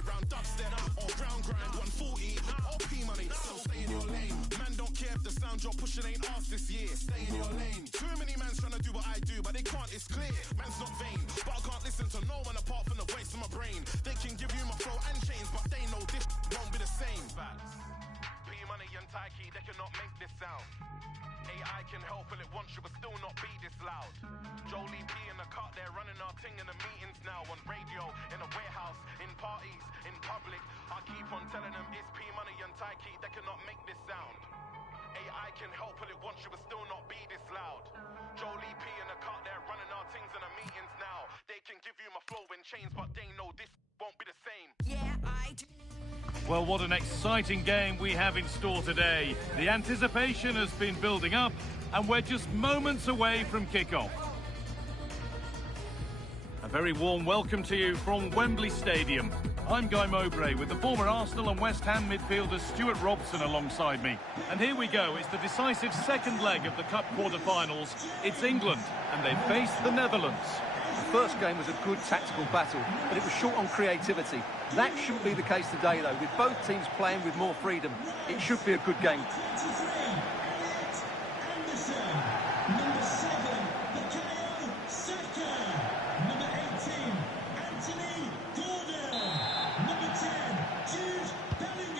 it round dubstep or ground grind. 140 or P money, so stay in your lane. Man don't care if the sound you're pushing ain't ours this year. Stay in your lane. Too many mans trying to do what I do, but they can't, it's clear. Man's not vain, but I can't listen to no one apart from the voice of my brain. They can give you my flow and chains, but they know this won't be the same. Facts. P money and Taiki, they cannot make this sound. AI can help, but it wants you, but still not be this loud. Jolie P in the cut, they're running our thing in the meetings now. On radio, in a warehouse, in parties, in public. I keep on telling them it's P money and Taiki, they cannot make this sound. AI can help, but it wants you, but still not be this loud. Jolie P in the cut, they're running our things in the meetings now. They can give you my flow in chains, but they know this won't be the same. Yeah, I do. Well, what an exciting game we have in store today. The anticipation has been building up, and we're just moments away from kickoff. A very warm welcome to you from Wembley Stadium. I'm Guy Mowbray with the former Arsenal and West Ham midfielder Stuart Robson alongside me. And here we go, it's the decisive second leg of the Cup quarter-finals. It's England, and they face the Netherlands. The first game was a good tactical battle, but it was short on creativity. That shouldn't be the case today, though. With both teams playing with more freedom, it should be a good game.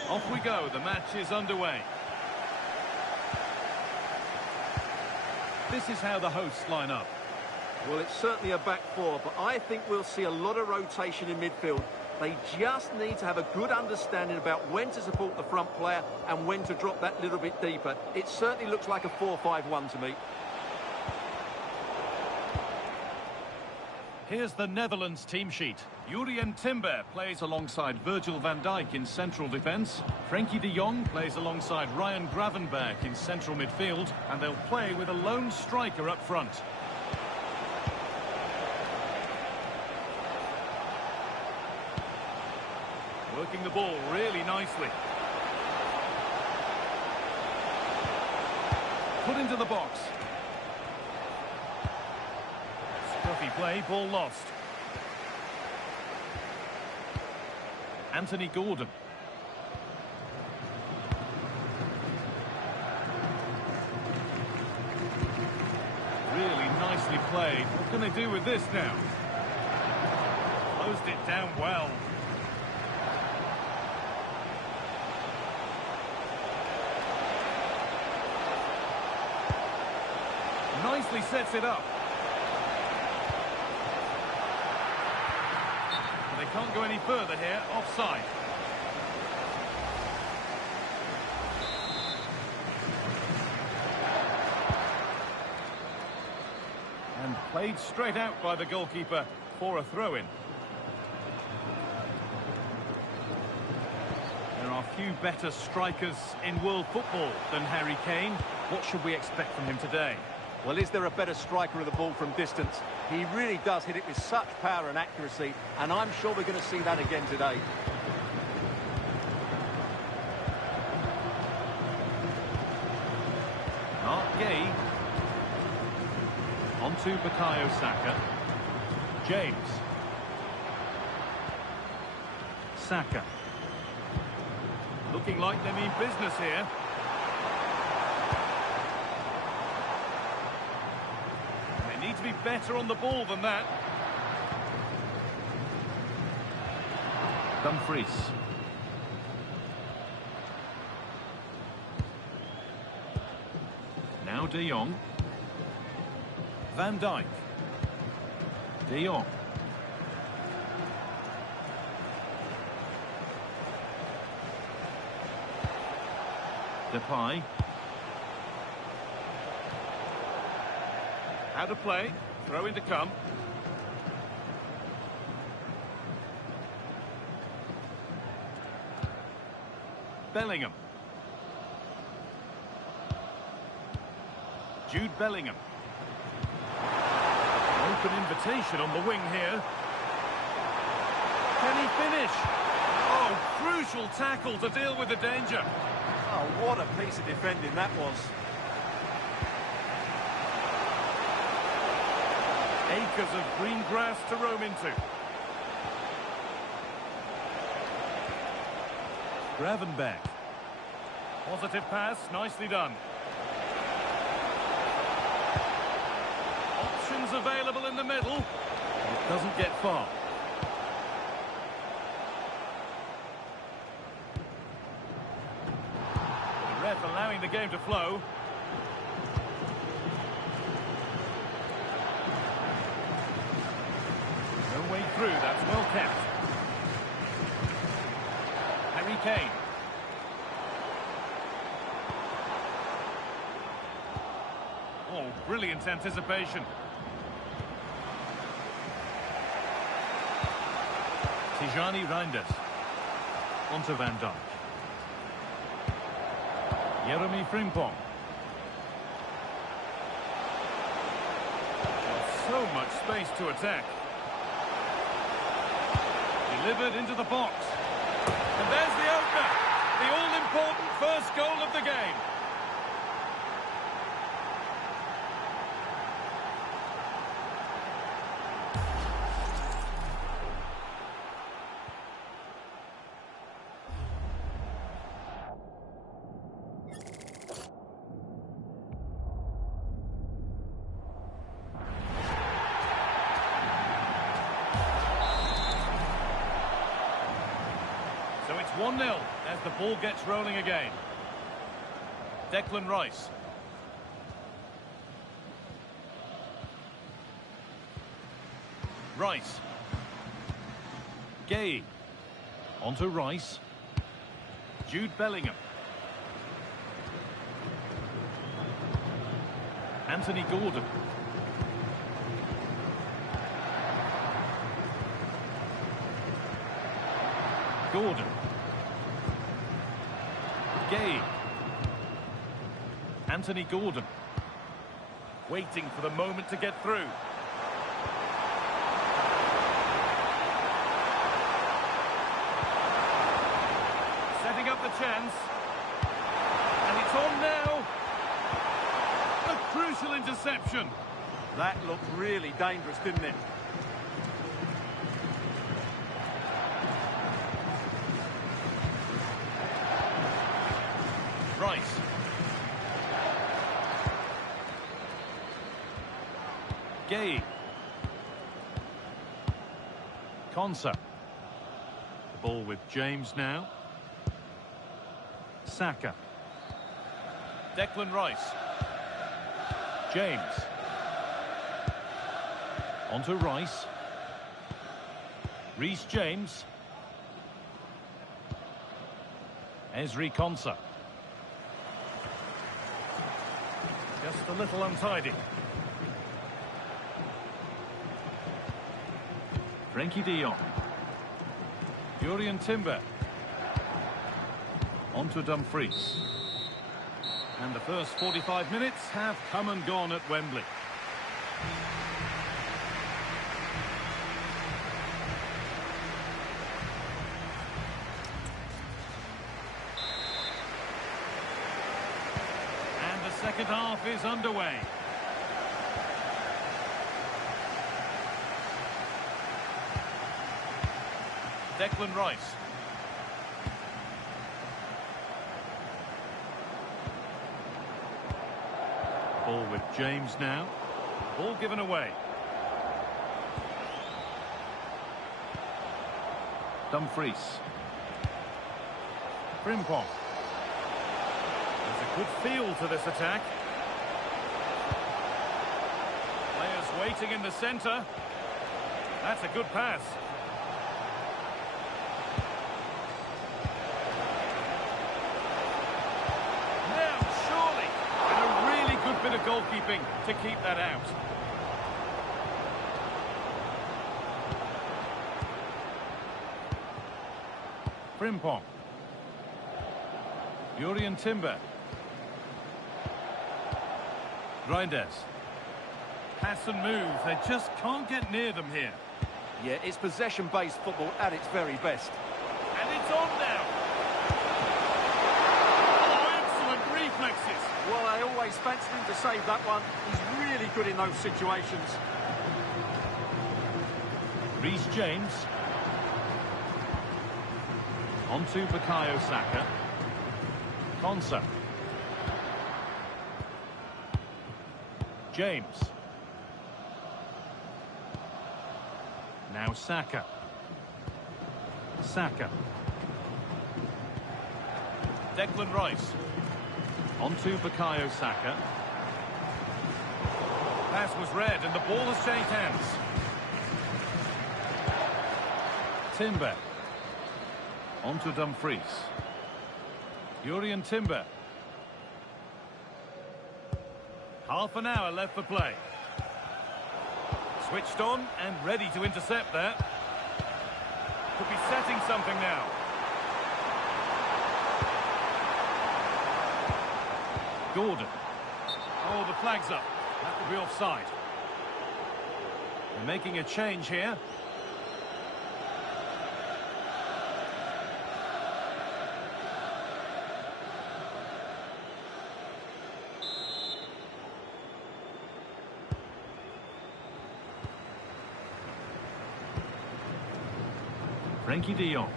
Off we go, the match is underway. This is how the hosts line up. Well, it's certainly a back four, but I think we'll see a lot of rotation in midfield. They just need to have a good understanding about when to support the front player and when to drop that little bit deeper. It certainly looks like a 4-5-1 to me. Here's the Netherlands team sheet. Jurrien Timber plays alongside Virgil van Dijk in central defence. Frenkie de Jong plays alongside Ryan Gravenberch in central midfield. And they'll play with a lone striker up front. Working the ball really nicely. Put into the box. Scruffy play, ball lost. Anthony Gordon. Really nicely played. What can they do with this now? Closed it down well. Nicely sets it up. They can't go any further here, offside. And played straight out by the goalkeeper for a throw-in. There are few better strikers in world football than Harry Kane. What should we expect from him today? Well, is there a better striker of the ball from distance? He really does hit it with such power and accuracy, and I'm sure we're going to see that again today. Mark Gay. On to Bukayo Saka. James. Saka. Looking like they mean business here. Need to be better on the ball than that. Dumfries. Now De Jong. Van Dijk. De Jong. Depay. How to play, throw in to come. Bellingham. Jude Bellingham. Open invitation on the wing here. Can he finish? Oh, crucial tackle to deal with the danger. Oh, what a piece of defending that was. Acres of green grass to roam into. Gravenberg. Positive pass, nicely done. Options available in the middle. It doesn't get far. The ref allowing the game to flow. No way through, that's well kept. Harry Kane. Oh, brilliant anticipation. Tijani Reinders. Onto Van Dijk. Jeremy Frimpong. So much space to attack. Delivered into the box. And there's the opener. The all-important first goal of the game. So it's 1-0 as the ball gets rolling again. Declan Rice. Rice. Gay. Onto Rice. Jude Bellingham. Anthony Gordon. Gordon. Gay. Anthony Gordon. Waiting for the moment to get through. Setting up the chance. And it's on now. A crucial interception. That looked really dangerous, didn't it? Rice. Gay. Konsa. The ball with James now. Saka. Declan Rice. James. Onto Rice. Reece James. Ezri Konsa. Just a little untidy. Frenkie de Jong. Jurrien Timber. Onto Dumfries. And the first 45 minutes have come and gone at Wembley. And the second half is underway. Declan Rice. Ball with James now. Ball given away. Dumfries. Frimpong. There's a good feel to this attack. Players waiting in the centre. That's a good pass. Bit of goalkeeping to keep that out. Frimpong. Jurrien Timber. Reinders. Pass and move. They just can't get near them here. Yeah, it's possession-based football at its very best. And it's on now. Oh, excellent reflexes. Well, I always fancied him to save that one. He's really good in those situations. Reece James. On to Bukayo Saka. Konsa. James. Now Saka. Saka. Declan Rice. On to Bukayo Saka. Pass was read and the ball has changed hands. Timber. On to Dumfries. Jurrien Timber. Half an hour left for play. Switched on and ready to intercept there. Could be setting something now. Gordon. Oh, the flag's up. That will be offside. They're making a change here. Frenkie de Jong.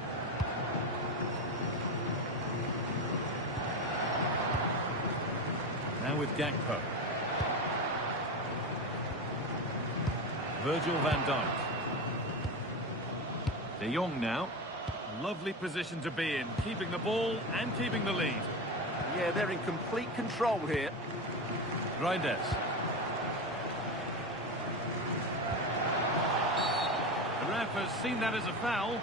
Now with Gakpo. Virgil van Dijk. De Jong now. Lovely position to be in, keeping the ball and keeping the lead. Yeah, they're in complete control here. Reinders. The ref has seen that as a foul.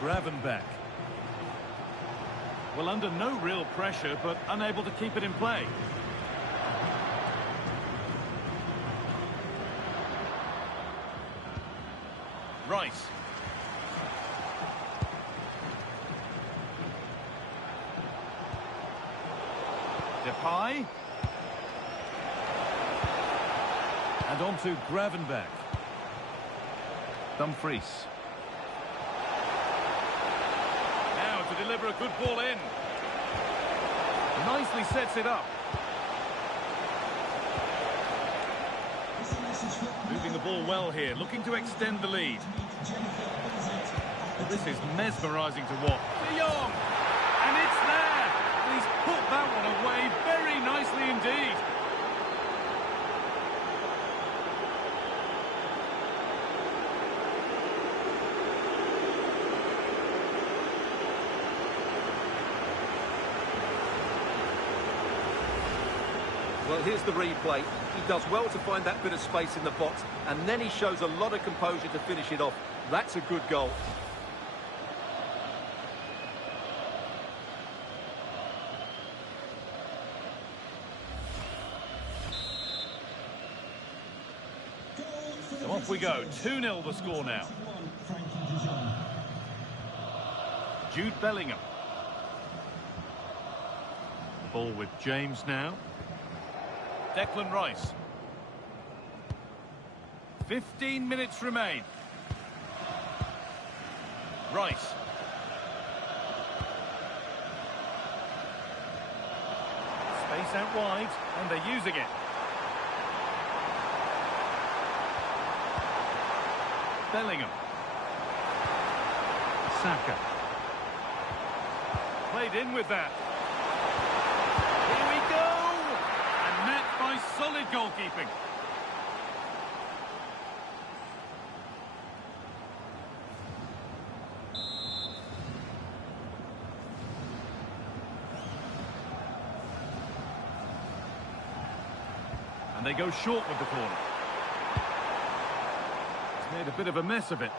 Gravenberch. Well, under no real pressure, but unable to keep it in play. Rice. Depay. And on to Gravenberch. Dumfries. To deliver a good ball in. Nicely sets it up. Moving the ball well here, looking to extend the lead. Well, this is mesmerising to watch. De Jong! And it's there! And he's put that one away very nicely indeed. Well, here's the replay. He does well to find that bit of space in the box, and then he shows a lot of composure to finish it off. That's a good goal. So off we go. 2-0 the score now. Jude Bellingham. Ball with James now. Declan Rice. 15 minutes remain. Rice. Space out wide, and they're using it. Bellingham. Saka. Played in with that. Here we go! And met by solid goalkeeping. And they go short with the corner. He's made a bit of a mess of it.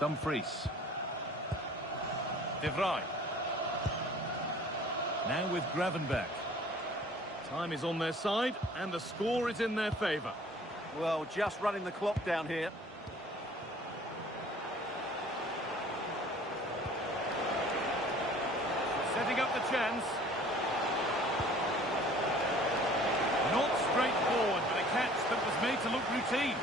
Dumfries. De Vrij. Now with Gravenberch. Time is on their side, and the score is in their favour. Well, just running the clock down here. setting up the chance. Not straightforward, but a catch that was made to look routine.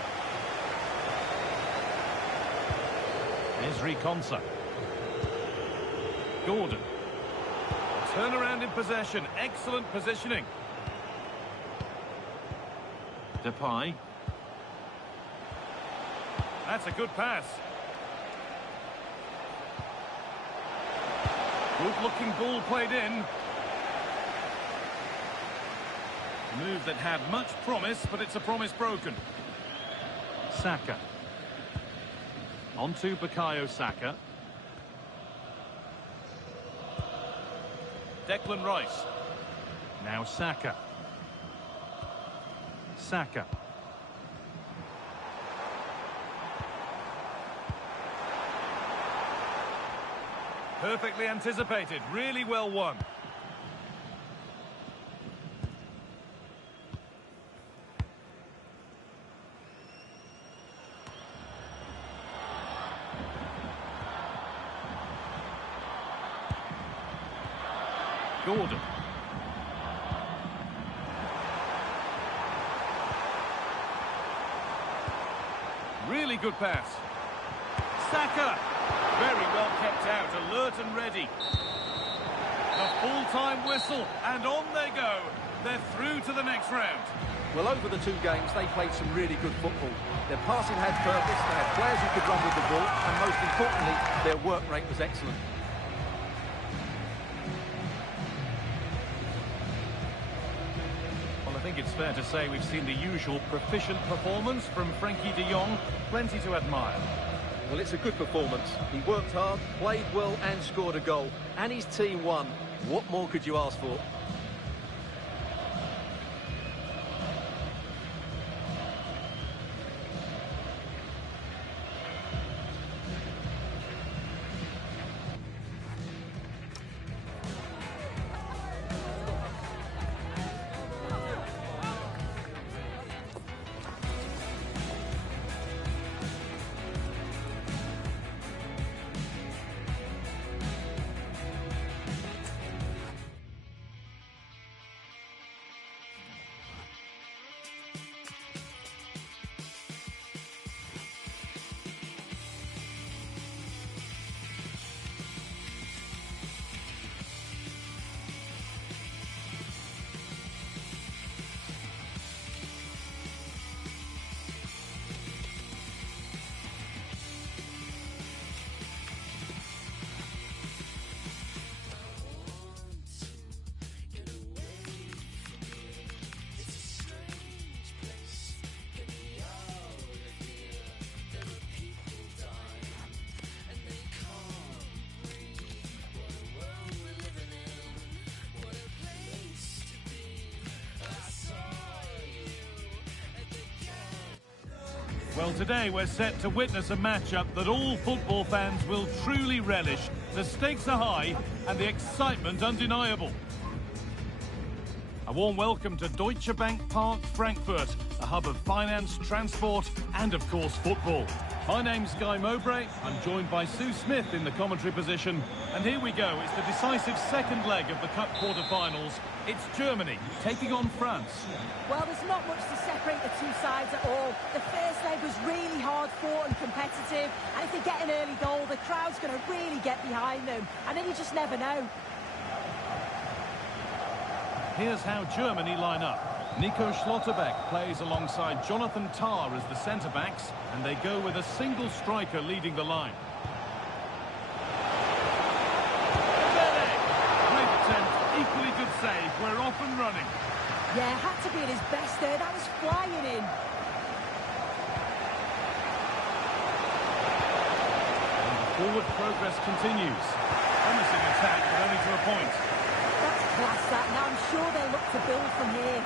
Ezri Konsa. Gordon. Turnaround in possession. Excellent positioning. Depay. That's a good pass. Good-looking ball played in. A move that had much promise, but it's a promise broken. Saka. On to Bukayo Saka. Declan Rice. Now Saka. Saka. Perfectly anticipated, really well won. Gordon. Really good pass. Saka. Very well kept out, alert and ready. The full-time whistle, and on they go. They're through to the next round. Well, over the two games, they played some really good football. Their passing had purpose, they had players who could run with the ball, and most importantly, their work rate was excellent. Well, I think it's fair to say we've seen the usual proficient performance from Frenkie de Jong. Plenty to admire. Well, it's a good performance. He worked hard, played well and scored a goal. And his team won. What more could you ask for? Well, today we're set to witness a matchup that all football fans will truly relish. The stakes are high and the excitement undeniable. A warm welcome to Deutsche Bank Park, Frankfurt, a hub of finance, transport and, of course, football. My name's Guy Mowbray. I'm joined by Sue Smith in the commentary position. And here we go. It's the decisive second leg of the Cup quarter-finals. It's Germany taking on France. Well, there's not much to separate the two sides at all. The first leg was really hard-fought and competitive. And if they get an early goal, the crowd's going to really get behind them. And then you just never know. Here's how Germany line up. Nico Schlotterbeck plays alongside Jonathan Tah as the centre-backs, and they go with a single striker leading the line. Great attempt, equally good save. We're off and running. Yeah, had to be at his best there. That was flying in. And the forward progress continues. Promising attack, but only to a point. That's class, that. Now I'm sure they'll look to build from here.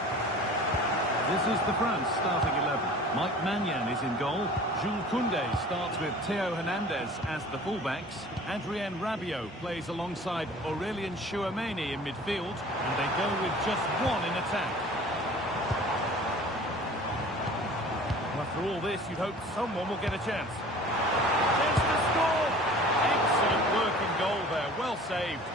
This is the France starting 11. Mike Maignan is in goal. Jules Koundé starts with Theo Hernandez as the fullbacks. Adrien Rabiot plays alongside Aurélien Tchouameni in midfield. And they go with just one in attack. Well, after all this, you'd hope someone will get a chance. Chance to score! Excellent work in goal there. Well saved.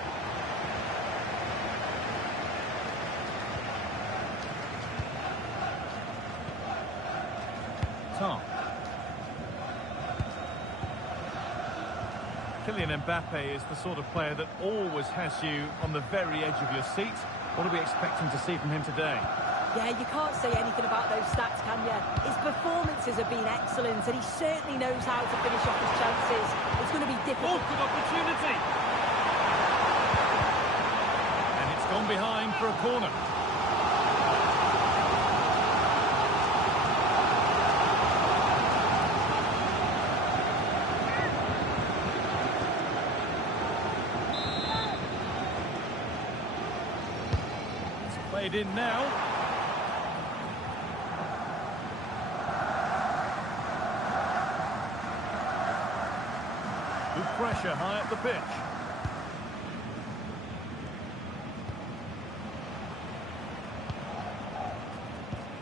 Kylian Mbappe is the sort of player that always has you on the very edge of your seat. What are we expecting to see from him today? Yeah, you can't say anything about those stats, can you? His performances have been excellent, and he certainly knows how to finish off his chances. It's going to be difficult. Oh, good opportunity! And it's gone behind for a corner. Played in now. Good pressure high up the pitch.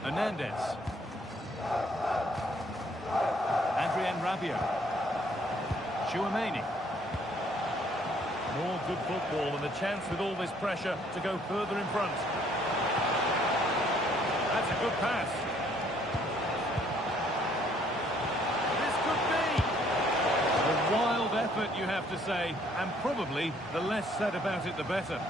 Hernandez. Adrien Rabiot. Tchouaméni. More good football and a chance with all this pressure to go further in front. That's a good pass. This could be a wild effort, you have to say, and probably the less said about it, the better.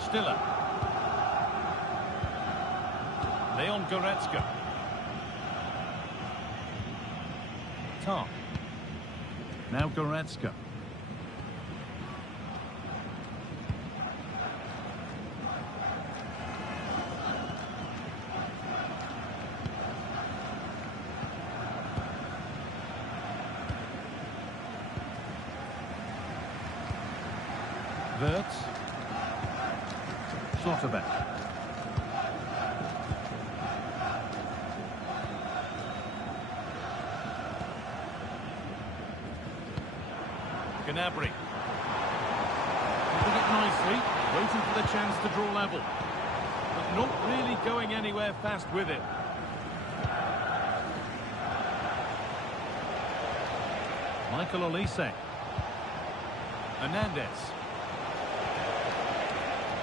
Stiller. Leon Goretzka. Top. Now Goretzka. Wirtz. Schlotterbeck. Gnabry. Doing it nicely, waiting for the chance to draw level. But not really going anywhere fast with it. Michael Olise. Hernandez.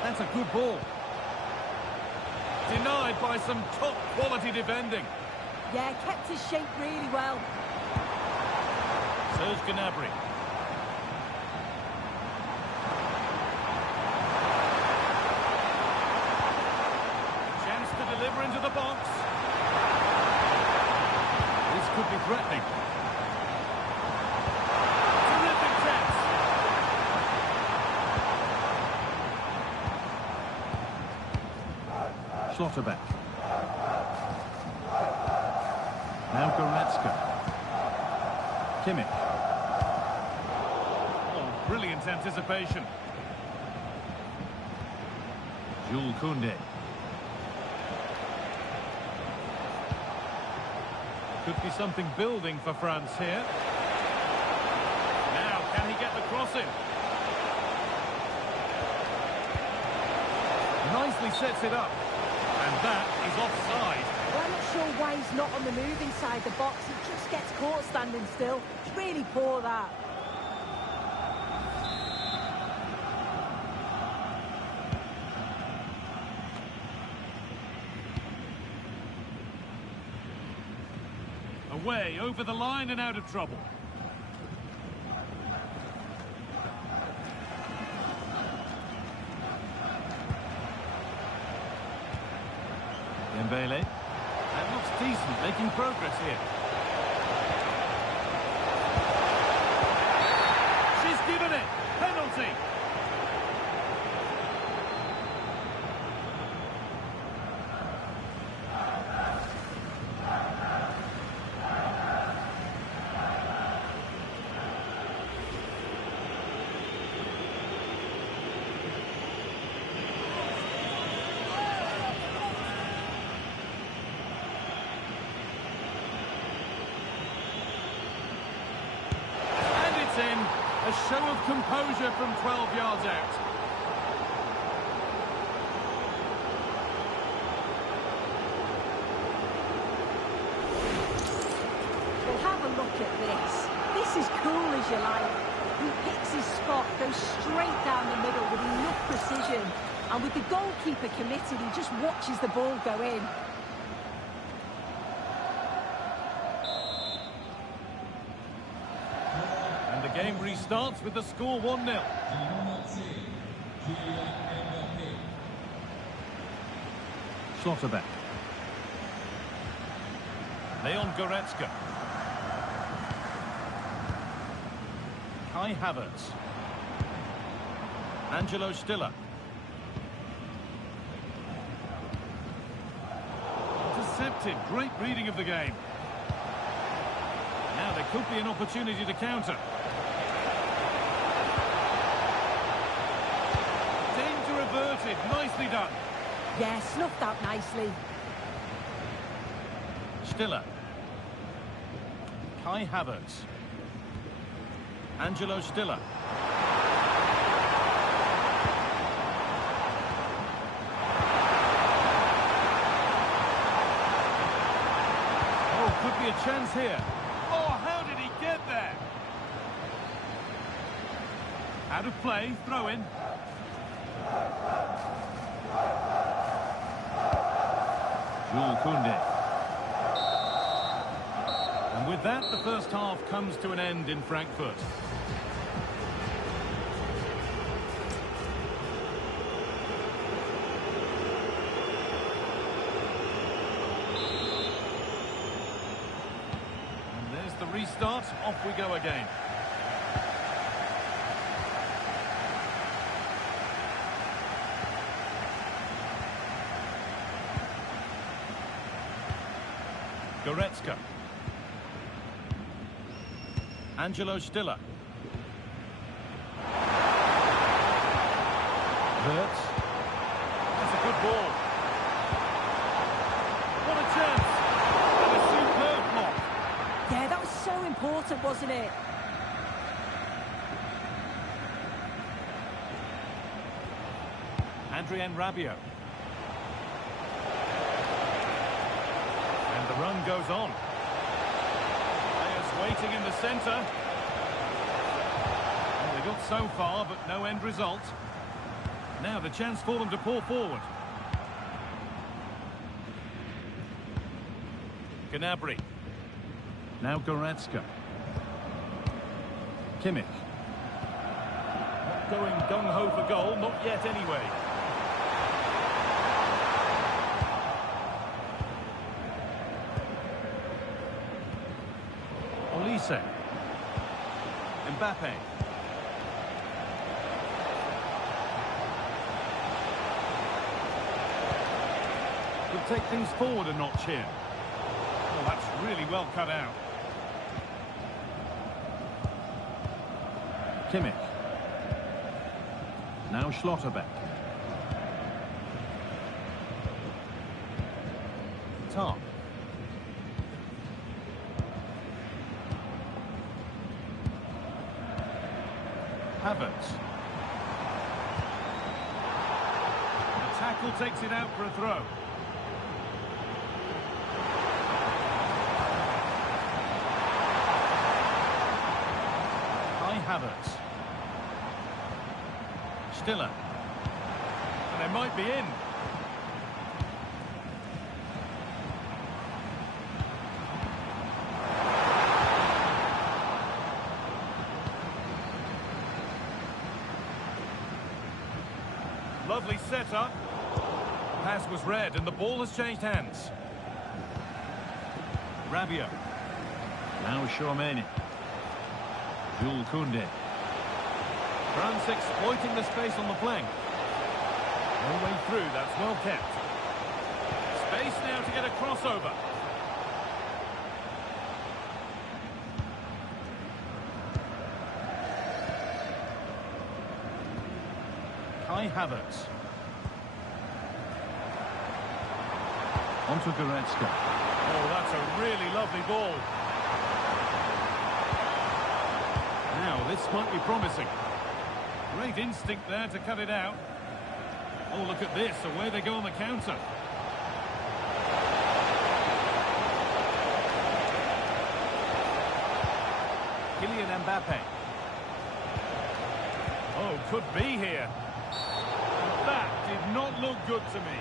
That's a good ball. Denied by some top quality defending. Yeah, kept his shape really well. Serge Gnabry. Chance to deliver into the box. This could be threatening. Terrific chance. Schlotterbeck. Now Goretzka. Kimmich. Oh, brilliant anticipation. Jules Koundé. Could be something building for France here. Now, can he get the cross in? Nicely sets it up. And that is offside. Well, I'm not sure why he's not on the move inside the box. He just gets caught standing still. It's really poor, that. Away, over the line and out of trouble. Dembele. That looks decent, making progress here. She's given it. Penalty. In a show of composure from 12 yards out. Well, have a look at this. This is cool as you like. He picks his spot, goes straight down the middle with enough precision. And with the goalkeeper committed, he just watches the ball go in. And the game restarts with the score 1-0. Schlotterbeck. Leon Goretzka. Kai Havertz. Angelo Stiller. Intercepted. Great reading of the game. Now there could be an opportunity to counter. Danger averted. Nicely done. Yeah, snuffed out nicely. Stiller. Kai Havertz. Angelo Stiller. Oh, could be a chance here. Oh, how did he get there? Out of play, throw in. Jules Koundé. And with that, the first half comes to an end in Frankfurt. And there's the restart. Off we go again. Goretzka. Angelo Stiller. Wirtz. That's a good ball. What a chance. And a superb block. Yeah, that was so important, wasn't it? Adrien Rabiot. And the run goes on. Players waiting in the centre. Well, they got so far, but no end result. Now the chance for them to pour forward. Gnabry. Now Goretzka. Kimmich. Not going gung-ho for goal, not yet anyway. Olise. Mbappe. Could take things forward a notch here. Oh, that's really well cut out. Kimmich. Now Schlotterbeck. Tarp. Havertz. The tackle takes it out for a throw. Kai Havertz. Stiller. And they might be in. Lovely setup. Pass was read and the ball has changed hands. Rabiot. Now Tchouaméni. Jules Koundé. France exploiting the space on the flank. No way through, that's well kept. Space now to get a crossover. Kai Havertz. Onto Goretzka. Oh, that's a really lovely ball. Now, this might be promising. Great instinct there to cut it out. Oh, look at this. Away they go on the counter. Kylian Mbappe. Oh, could be here. That did not look good to me.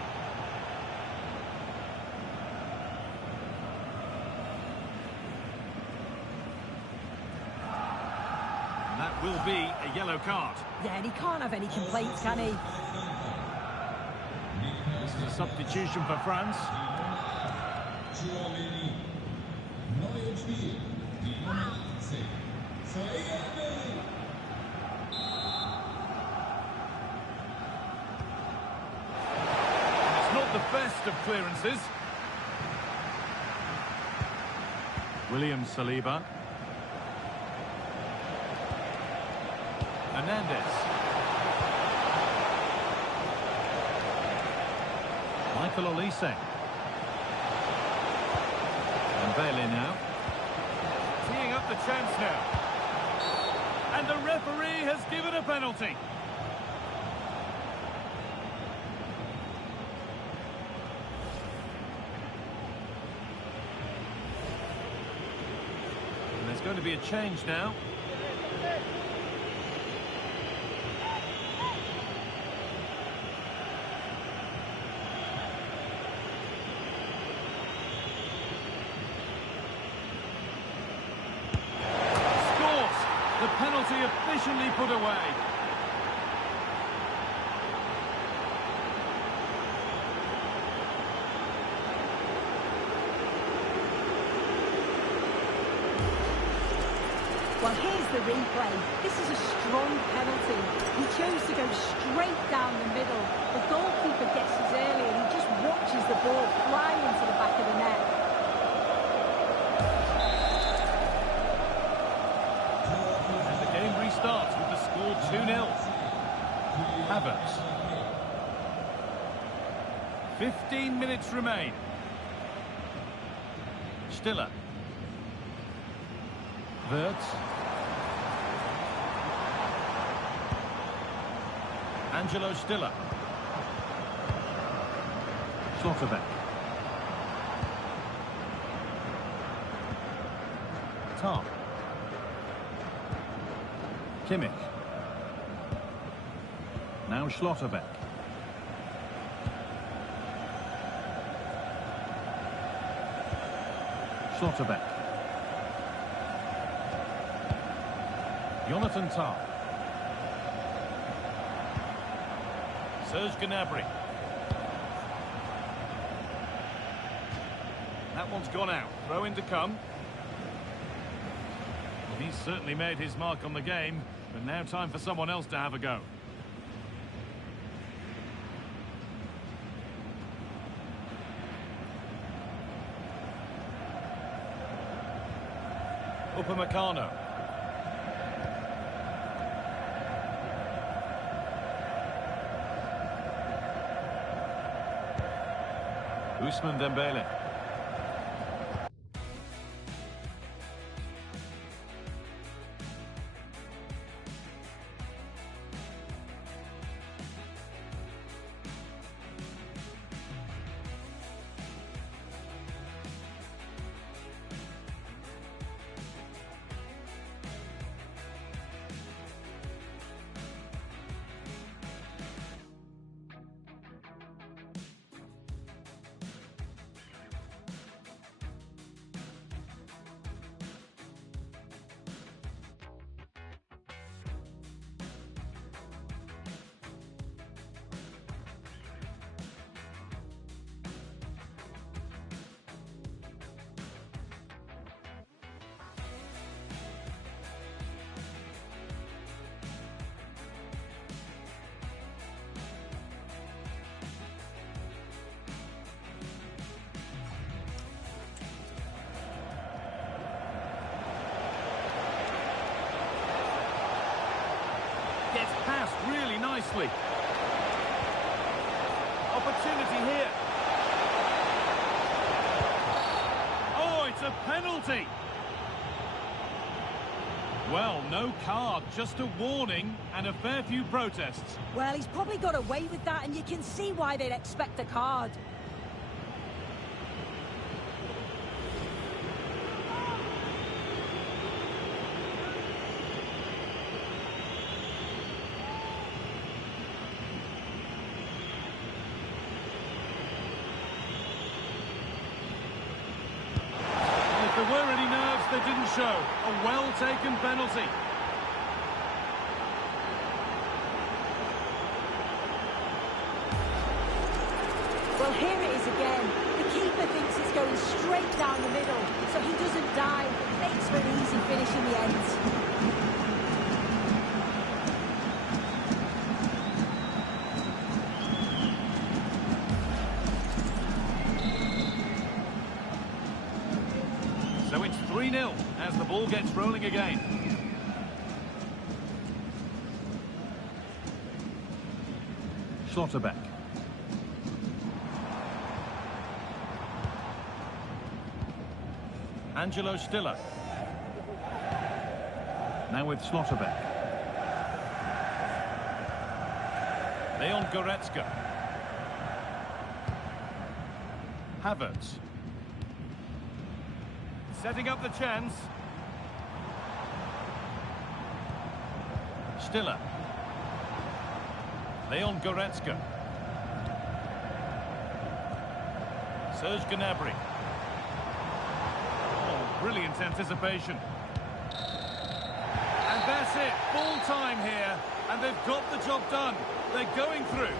And that will be a yellow card. Yeah, and he can't have any complaints, can he? This is a substitution for France. It's not the best of clearances. William Saliba. Hernandez. Michael Olise. And Bailey now. Teeing up the chance now. And the referee has given a penalty. And there's going to be a change now. The penalty officially put away. Well, here's the replay. This is a strong penalty. He chose to go straight down the middle. The goalkeeper guesses early and he just watches the ball fly into the back of the net. Starts with the score 2-0. Havertz. 15 minutes remain. Stiller. Wirtz. Angelo Stiller. Schlotterbeck. Tarp. Kimmich. Now Schlotterbeck. Schlotterbeck. Jonathan Tah. Serge Gnabry. That one's gone out. Throw in to come. Well, he's certainly made his mark on the game, but now time for someone else to have a go. Upamecano. Ousmane Dembele. Gets past really nicely. Opportunity here. Oh, it's a penalty. Well, no card, just a warning and a fair few protests. Well, he's probably got away with that, and you can see why they'd expect a card. there were any nerves, they didn't show. A well-taken penalty. Well, here it is again. The keeper thinks it's going straight down the middle, so he doesn't dive. It makes for an easy finish in the end. So it's 3-0 as the ball gets rolling again. Schlotterbeck. Angelo Stiller. Now with Schlotterbeck. Leon Goretzka. Havertz. Setting up the chance. Stiller. Leon Goretzka. Serge Gnabry. Brilliant anticipation. And that's it. Full time here. And they've got the job done. They're going through.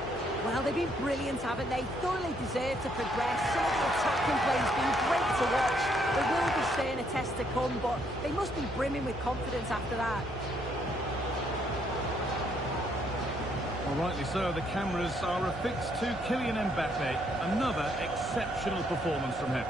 Well, they've been brilliant, haven't they? Thoroughly deserved to progress. Some of the attacking play has been great to watch. There will be staying a test to come, but they must be brimming with confidence after that. Well, rightly so. The cameras are affixed to Kylian Mbappe. Another exceptional performance from him.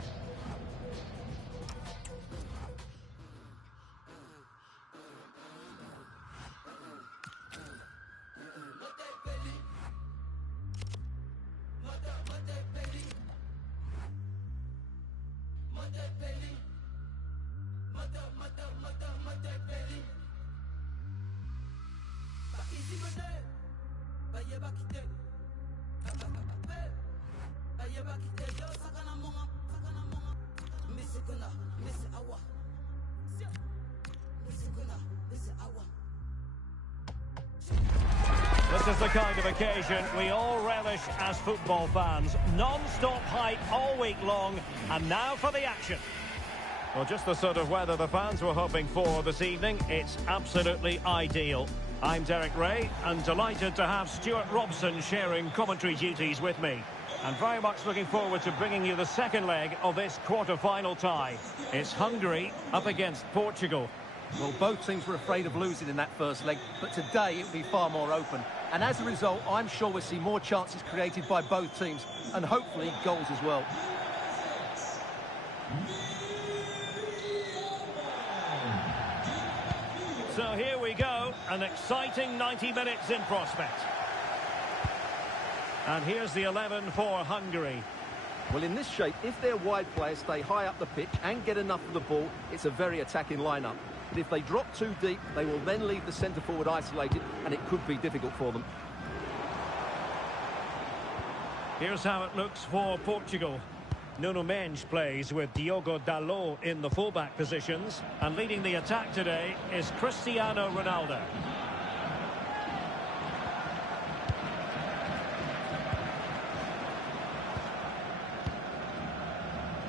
This is the kind of occasion we all relish as football fans. Non-stop hype all week long, and now for the action. Well, just the sort of weather the fans were hoping for this evening. It's absolutely ideal. I'm Derek Ray, and delighted to have Stuart Robson sharing commentary duties with me. And very much looking forward to bringing you the second leg of this quarter-final tie. It's Hungary up against Portugal. Well, both teams were afraid of losing in that first leg, but today it will be far more open. And as a result, I'm sure we'll see more chances created by both teams, and hopefully goals as well. So here we go, an exciting 90 minutes in prospect. And here's the 11 for Hungary. Well, in this shape, if their wide players stay high up the pitch and get enough of the ball, it's a very attacking lineup. But if they drop too deep, they will then leave the centre-forward isolated, and it could be difficult for them. Here's how it looks for Portugal. Nuno Mendes plays with Diogo Dalot in the fullback positions. And leading the attack today is Cristiano Ronaldo.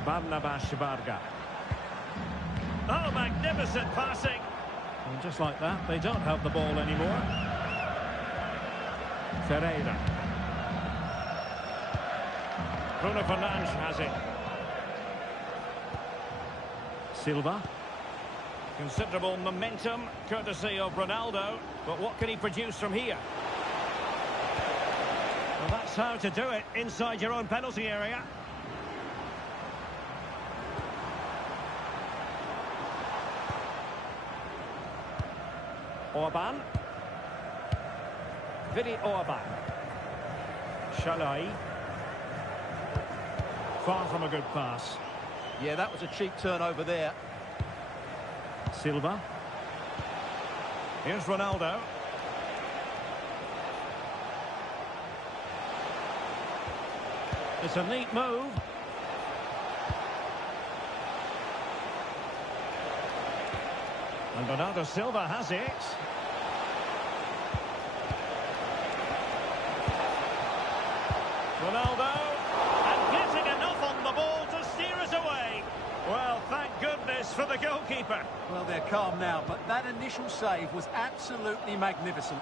Barnabas Varga. Oh, magnificent passing. And just like that, they don't have the ball anymore. Ferreira. Bruno Fernandes has it. Silva. Considerable momentum, courtesy of Ronaldo. But what can he produce from here? Well, that's how to do it inside your own penalty area. Orban. Vidi Orban. Shalai. Far from a good pass. Yeah, that was a cheap turnover there. Silva. Here's Ronaldo. It's a neat move. And Bernardo Silva has it. Ronaldo. And getting enough on the ball to steer us away. Well, thank goodness for the goalkeeper. Well, they're calm now, but that initial save was absolutely magnificent.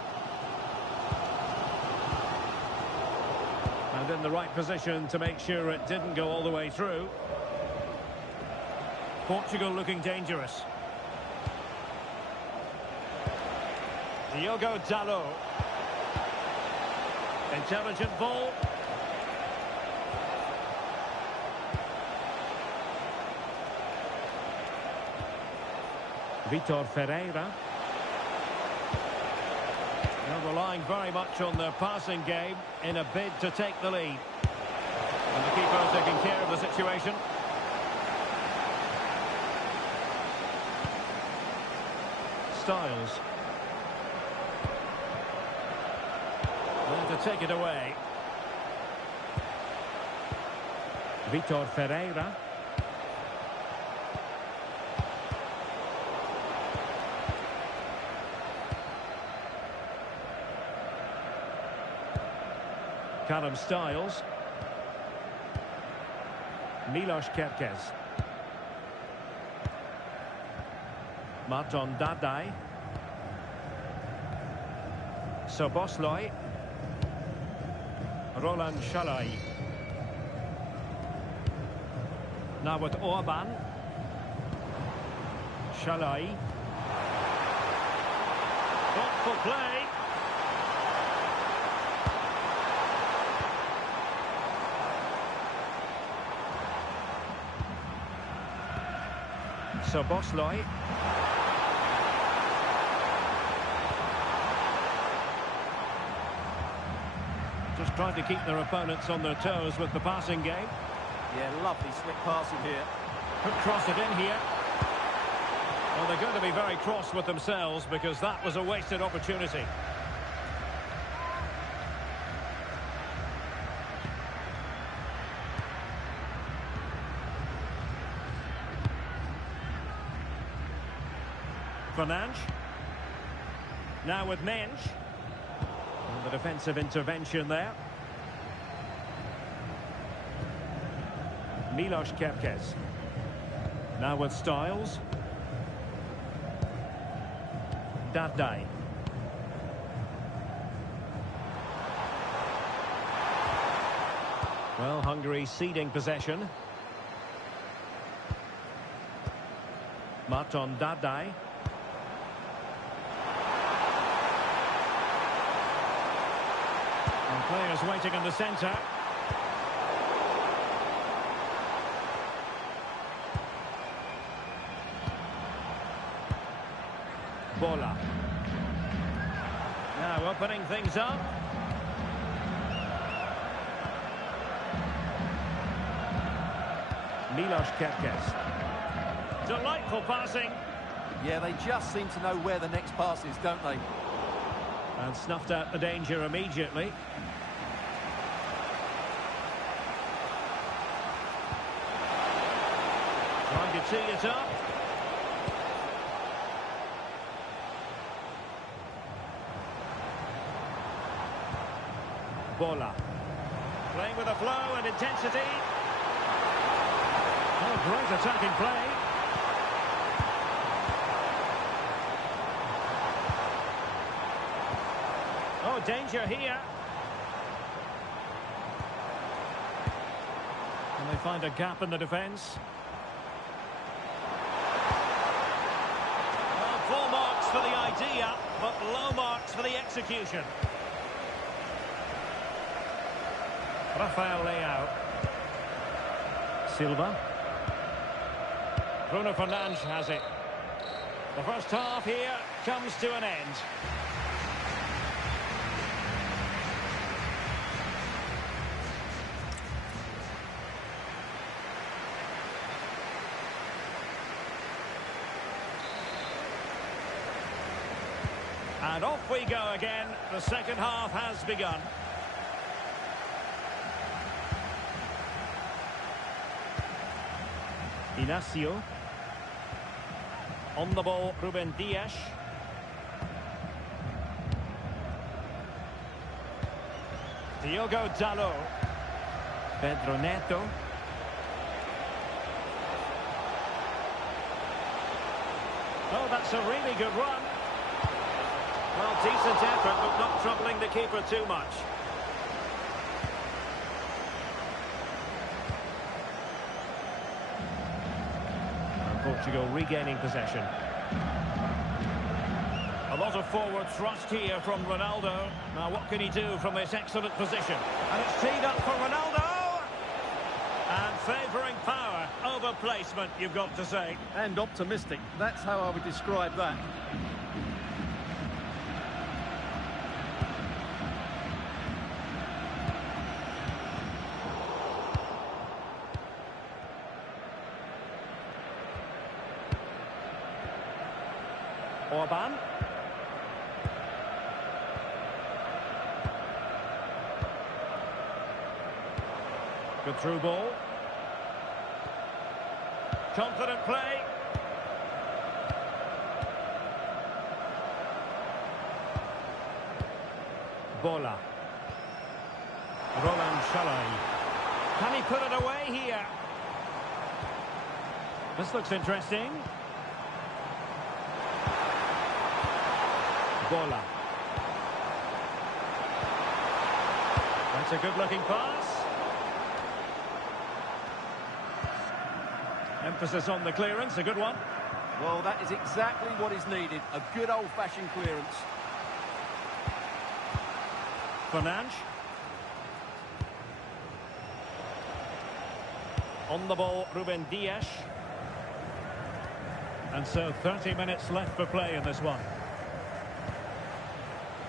And in the right position to make sure it didn't go all the way through. Portugal looking dangerous. Diogo Dalot. Intelligent ball. Vitor Ferreira. They're relying very much on their passing game in a bid to take the lead. And the keeper taking care of the situation. Styles. There to take it away. Vitor Ferreira. Callum Styles. Milos Kerkez. Marton Dardai. Szoboszlai. Roland Shalai. Now with Orban. Shalai. Thoughtful play. Szoboszlai. Just trying to keep their opponents on their toes with the passing game. Yeah, lovely slick passing here. Could cross it in here. Well, they're going to be very cross with themselves because that was a wasted opportunity. Fernandes. Now with Mensch. And the defensive intervention there. Milos Kerkez. Now with Styles. Dardai. Well, Hungary ceding possession. Marton Dardai. And players waiting in the centre. Bola. Now opening things up. Milos Kerkez. Delightful passing. Yeah, they just seem to know where the next pass is, don't they? And snuffed out the danger immediately. Trying to tee it up. Bola. Playing with a flow and intensity. Oh, great attacking play. Oh, danger here. Can they find a gap in the defence? Well, full marks for the idea, but low marks for the execution. Rafael Leao. Silva. Bruno Fernandes has it. The first half here comes to an end. And off we go again. The second half has begun. Inacio. On the ball, Ruben Dias. Diogo Dalot. Pedro Neto. Oh, that's a really good run. Well, decent effort, but not troubling the keeper too much. And Portugal regaining possession. A lot of forward thrust here from Ronaldo. Now, what can he do from this excellent position? And it's teed up for Ronaldo! And favouring power over placement, you've got to say. And optimistic. That's how I would describe that. Orban. Good through ball. Confident play. Bola. Roland Chalai. Can he put it away here? This looks interesting. Bola. That's a good-looking pass. Emphasis on the clearance, a good one. Well, that is exactly what is needed. A good old-fashioned clearance. Fernandes. On the ball, Ruben Dias. And so 30 minutes left for play in this one.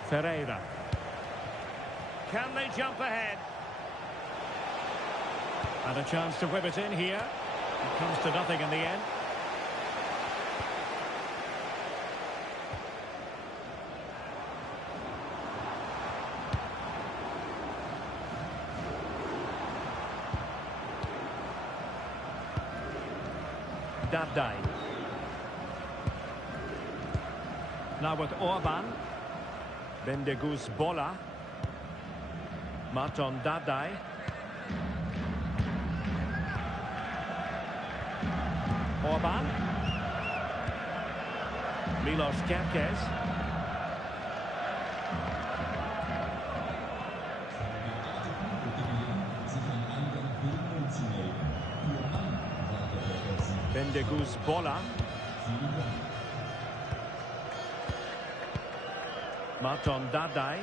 Ferreira. Can they jump ahead? And a chance to whip it in here. It comes to nothing in the end. Dardai. Now with Orban. Bendeguz Bola. Marton Dardai. Orban. Milos Kerkez. Bendeguz Bola. Marton Dardai.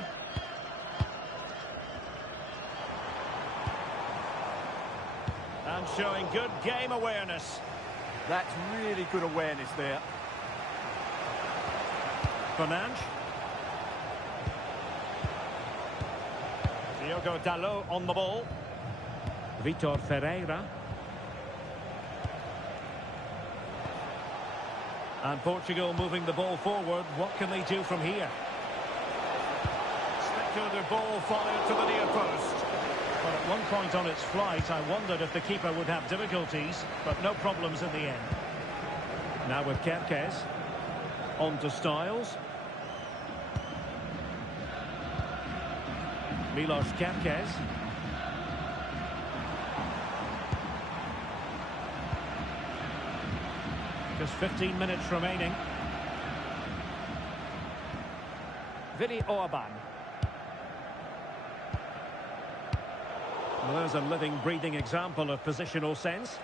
And showing good game awareness. That's really good awareness there. Fernandes. Diogo Dalot on the ball. Vitor Ferreira. And Portugal moving the ball forward. What can they do from here? Speculative ball fired to the near post. Well, at one point on its flight, I wondered if the keeper would have difficulties, but no problems in the end. Now with Kerkez. On to Styles. Milos Kerkez. Just 15 minutes remaining. Willi Orban. Well, there's a living, breathing example of positional sense.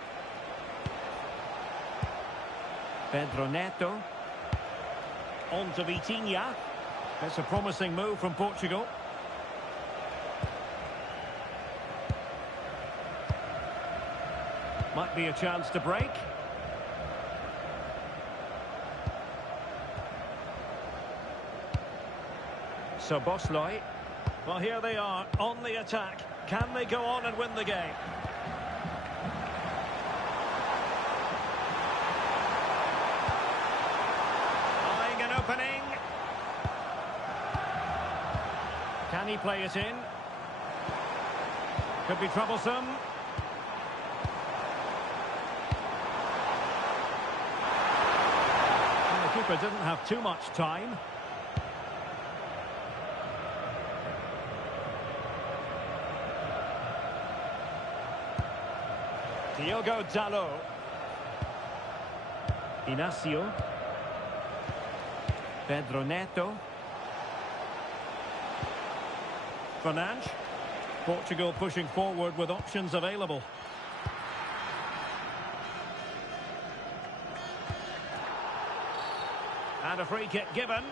Pedro Neto. On to Vitinha. That's a promising move from Portugal. Might be a chance to break. Szoboszlai. Well, here they are on the attack. Can they go on and win the game? Eyeing an opening. Can he play it in? Could be troublesome. And the keeper didn't have too much time. Diogo Dalot. Inacio. Pedro Neto. Fernandes. Portugal pushing forward with options available. And a free kick given.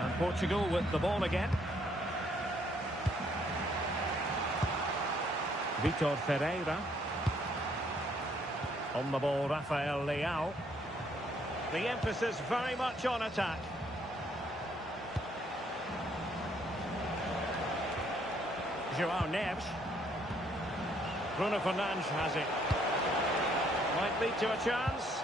And Portugal with the ball again. Vitor Ferreira. On the ball, Rafael Leao. The emphasis very much on attack. João Neves. Bruno Fernandes has it. Might lead to a chance.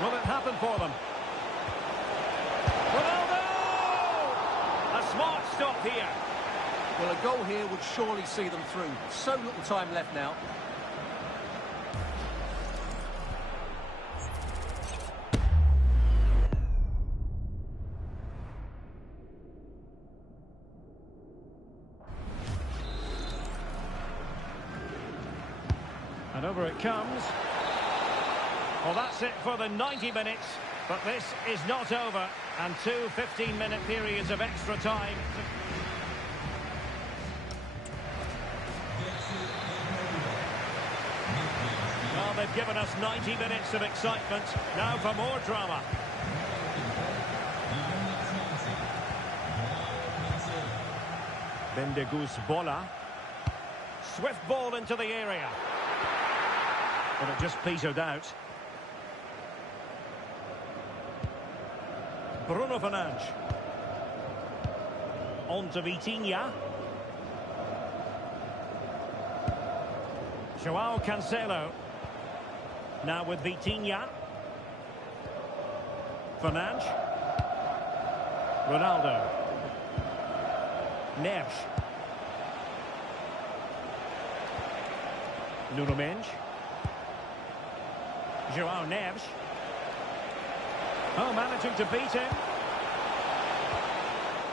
Will it happen for them? Ronaldo! A smart stop here. Well, a goal here would surely see them through. So little time left now. And over it comes. Well, that's it for the 90 minutes. But this is not over. And two 15-minute periods of extra time. Well, they've given us 90 minutes of excitement. Now for more drama. Bendegus Bola. Swift ball into the area. But it just petered out. Bruno Fernandes. On to Vitinha. João Cancelo. Now with Vitinha. Fernandes. Ronaldo. Neves. Nuno Mendes. João Neves. Oh, managing to beat him.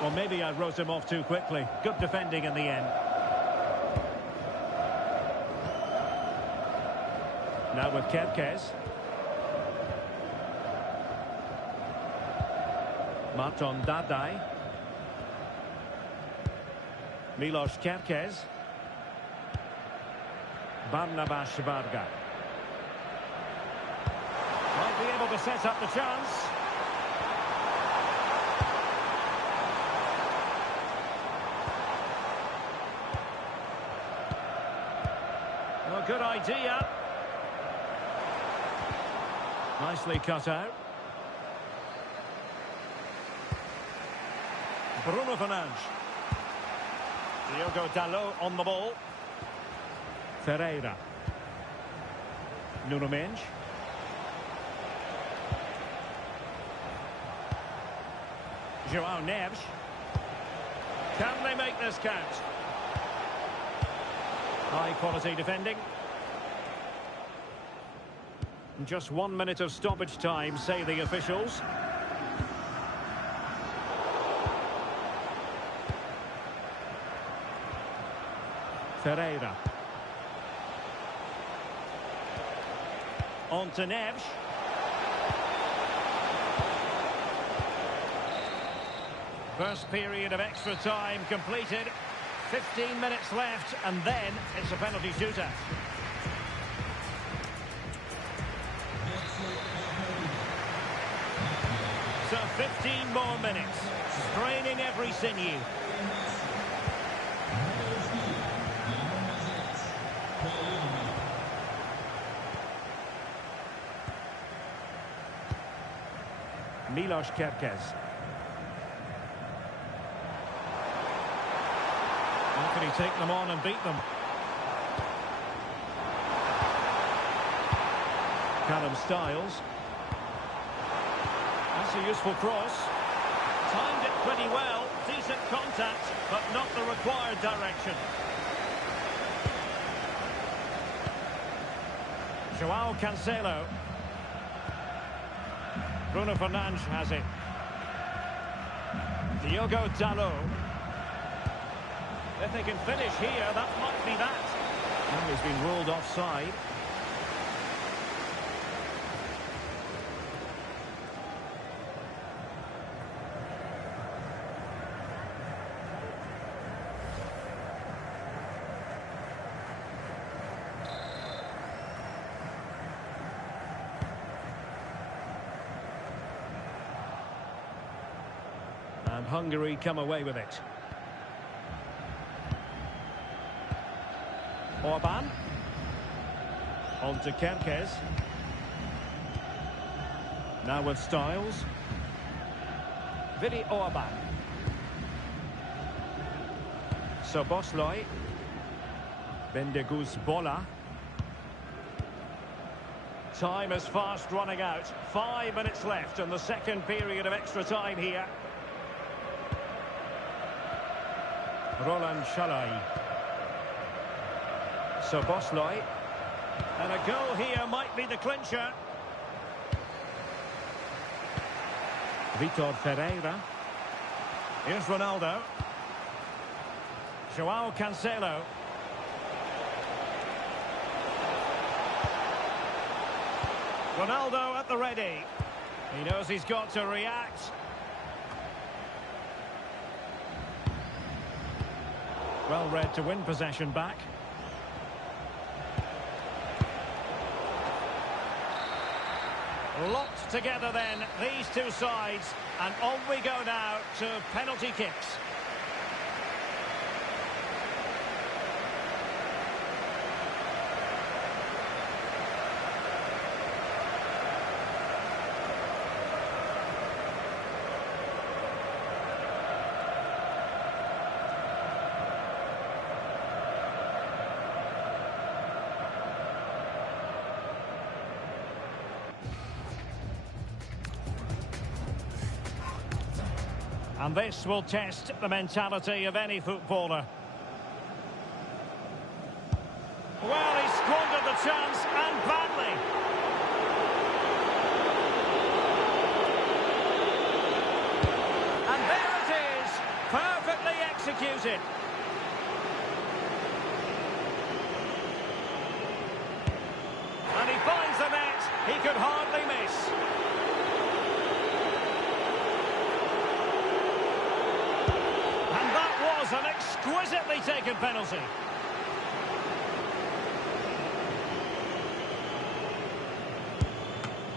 Well, maybe I wrote him off too quickly. Good defending in the end. Now with Kerkez. Marton Dardai. Milos Kerkez. Barnabas Varga. Might be able to set up the chance. Well, good idea. Nicely cut out. Bruno Fernandes. Diogo Dalot on the ball. Ferreira. Nuno Mendes. João Neves. Can they make this count? High quality defending. Just 1 minute of stoppage time, say the officials. Ferreira. On to Neves. First period of extra time completed. 15 minutes left, and then it's a penalty shootout. So 15 more minutes, straining every sinew. Milos Kerkez. How can he take them on and beat them? Callum Styles. That's a useful cross. Timed it pretty well. Decent contact, but not the required direction. Joao Cancelo. Bruno Fernandes has it. Diogo Dalot. If they can finish here, that might be that. And he's been ruled offside. And Hungary come away with it. Orban. On to Kerkez. Now with Styles. Vidi Orban. Szoboszlai. Bendeguz Bola. Time is fast running out. 5 minutes left in the second period of extra time here. Roland Shalai. Szoboszlai. And a goal here might be the clincher. Vitor Ferreira. Here's Ronaldo. Joao Cancelo. Ronaldo at the ready. He knows he's got to react. Well read to win possession back. Locked together then, these two sides. And on we go now to penalty kicks. And this will test the mentality of any footballer. Well, he squandered the chance, and badly. And there it is, perfectly executed. And he finds the net, he could hardly miss. An exquisitely taken penalty.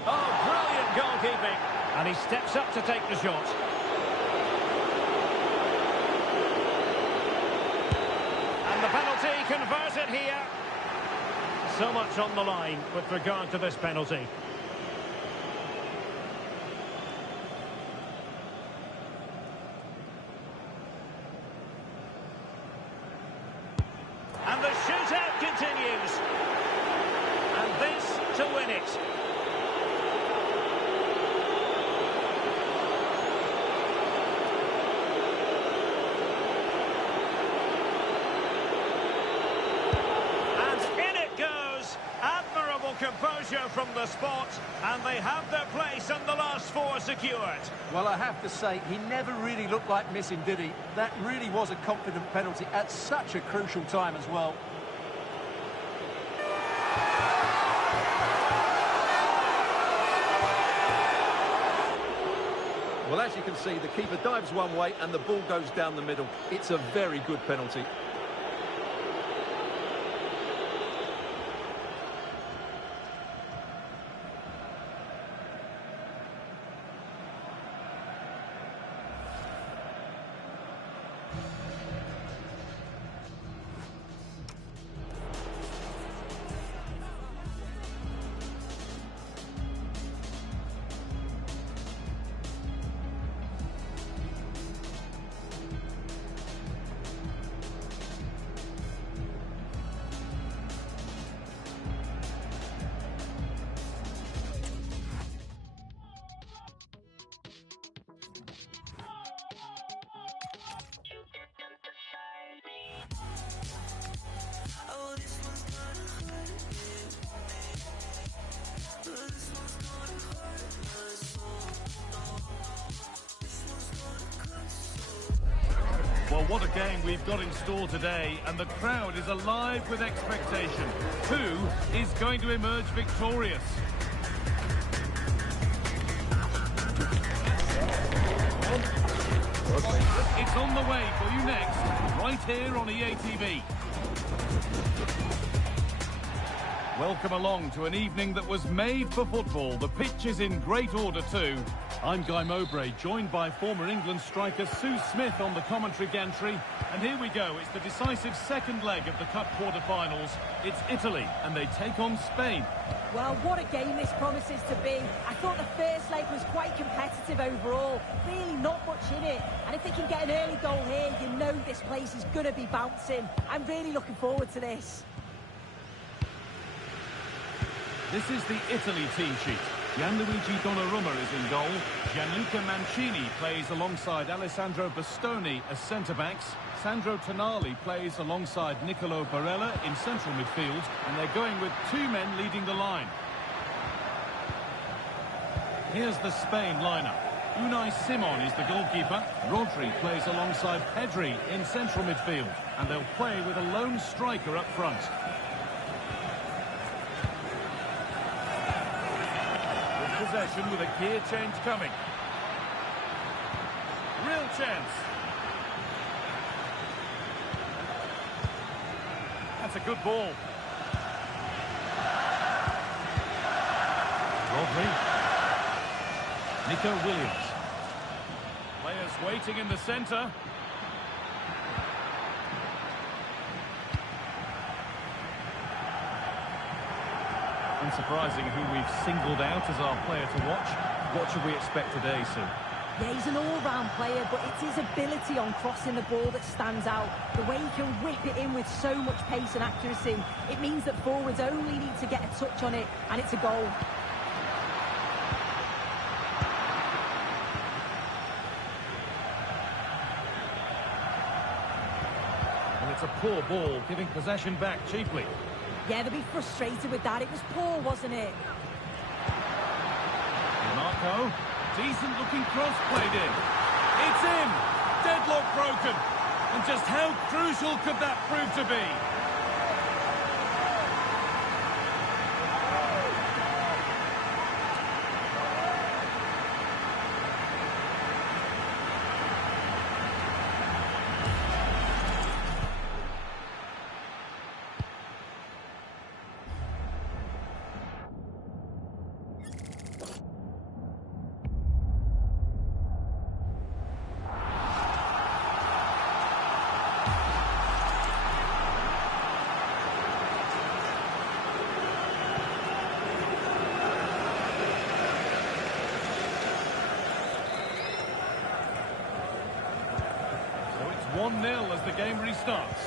Oh, brilliant goalkeeping. And he steps up to take the shot. And the penalty converted here. So much on the line with regard to this penalty. And the shootout continues. And this to win it. And in it goes. Admirable composure from the spot. And they have their place in the last four secured. Well, I have to say, he never really looked like missing, did he? That really was a confident penalty at such a crucial time as well. Well, as you can see, the keeper dives one way and the ball goes down the middle. It's a very good penalty. Well, what a game we've got in store today, and the crowd is alive with expectation. Who is going to emerge victorious? It's on the way for you next, right here on EA TV. Welcome along to an evening that was made for football. The pitch is in great order too. I'm Guy Mowbray, joined by former England striker Sue Smith on the commentary gantry. And here we go, it's the decisive second leg of the Cup quarter-finals. It's Italy, and they take on Spain. Well, what a game this promises to be. I thought the first leg was quite competitive overall. Really not much in it. And if they can get an early goal here, you know this place is going to be bouncing. I'm really looking forward to this. This is the Italy team sheet. Gianluigi Donnarumma is in goal. Gianluca Mancini plays alongside Alessandro Bastoni as centre-backs. Sandro Tonali plays alongside Nicolo Barella in central midfield. And they're going with two men leading the line. Here's the Spain lineup. Unai Simon is the goalkeeper. Rodri plays alongside Pedri in central midfield. And they'll play with a lone striker up front. Possession with a gear change coming. Real chance. That's a good ball. Rodri. Nico Williams. Players waiting in the centre. Unsurprising who we've singled out as our player to watch. What should we expect today, Sue? Yeah, he's an all-round player, but it's his ability on crossing the ball that stands out. The way he can whip it in with so much pace and accuracy. It means that forwards only need to get a touch on it, and it's a goal. And it's a poor ball, giving possession back cheaply. Yeah, they'll be frustrated with that. It was poor, wasn't it? Marco, decent looking cross played in. It's in! Deadlock broken. And just how crucial could that prove to be? So it's 1-0 as the game restarts.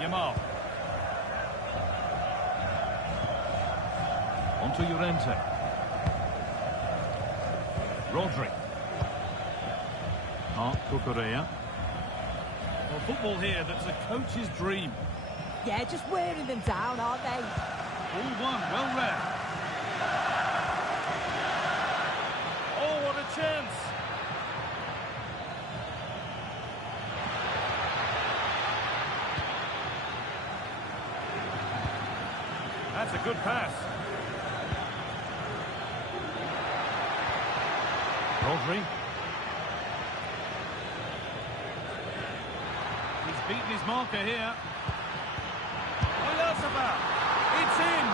Yamal. Onto Llorente. Rodri. Cucurella. Well, football here that's a coach's dream. Yeah, just wearing them down, aren't they? All one, well read. Oh, what a chance! That's a good pass. Rodri. He's beaten his marker here. Oyarzabal. It's in.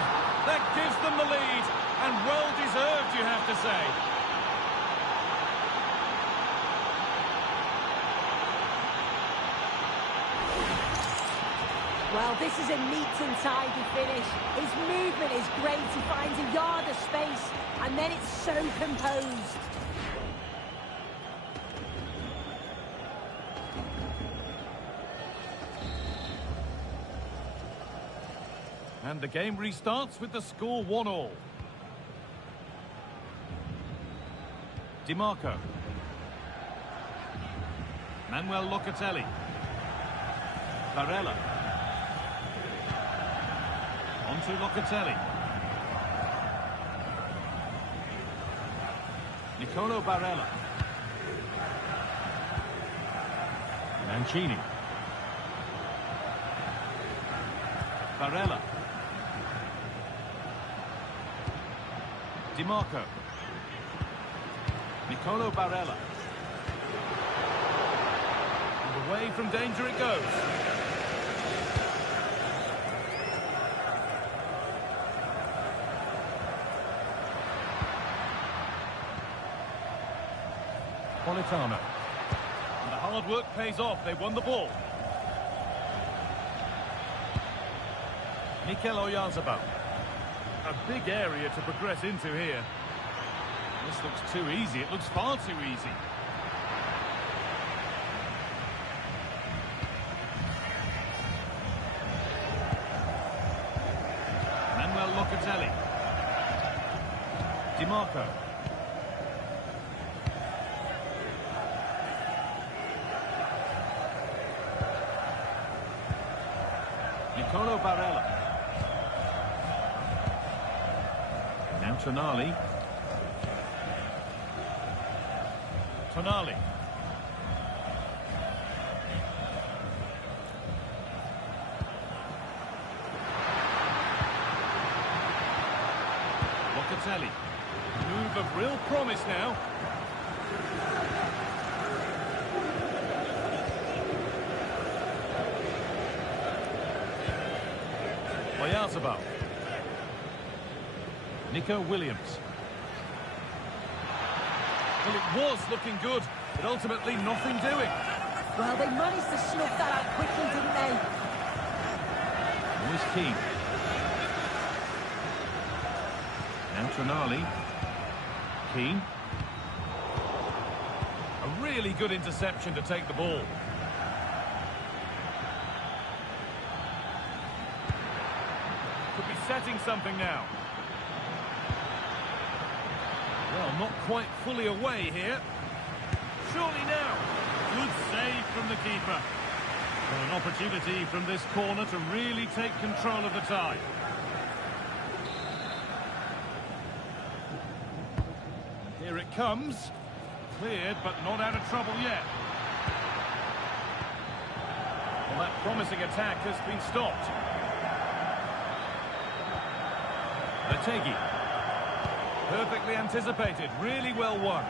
That gives them the lead. And well deserved, you have to say. Well, this is a neat and tidy finish. His movement is great. He finds a yard of space, and then it's so composed. And the game restarts with the score 1-1. Dimarco. Manuel Locatelli. Barella. Onto Locatelli. Nicolo Barella. Mancini. Barella. Di Marco. Nicolo Barella. And away from danger it goes. Politano. And the hard work pays off. They won the ball. Mikel Oyarzabal. A big area to progress into here. This looks too easy. It looks far too easy. Manuel Locatelli. Di Marco. Nicolo Barella. Now Tonali. Tonali. Locatelli. Move of real promise now. Oyarzabal. Nico Williams. Well, it was looking good, but ultimately nothing doing. Well, they managed to snuff that out quickly, didn't they? Always Keane. Now Tonali. Keane. A really good interception to take the ball. Could be setting something now. Well, not quite fully away here. Surely now. Good save from the keeper. Well, an opportunity from this corner to really take control of the tie. Here it comes. Cleared, but not out of trouble yet. Well, that promising attack has been stopped. Lategi. Perfectly anticipated, really well won.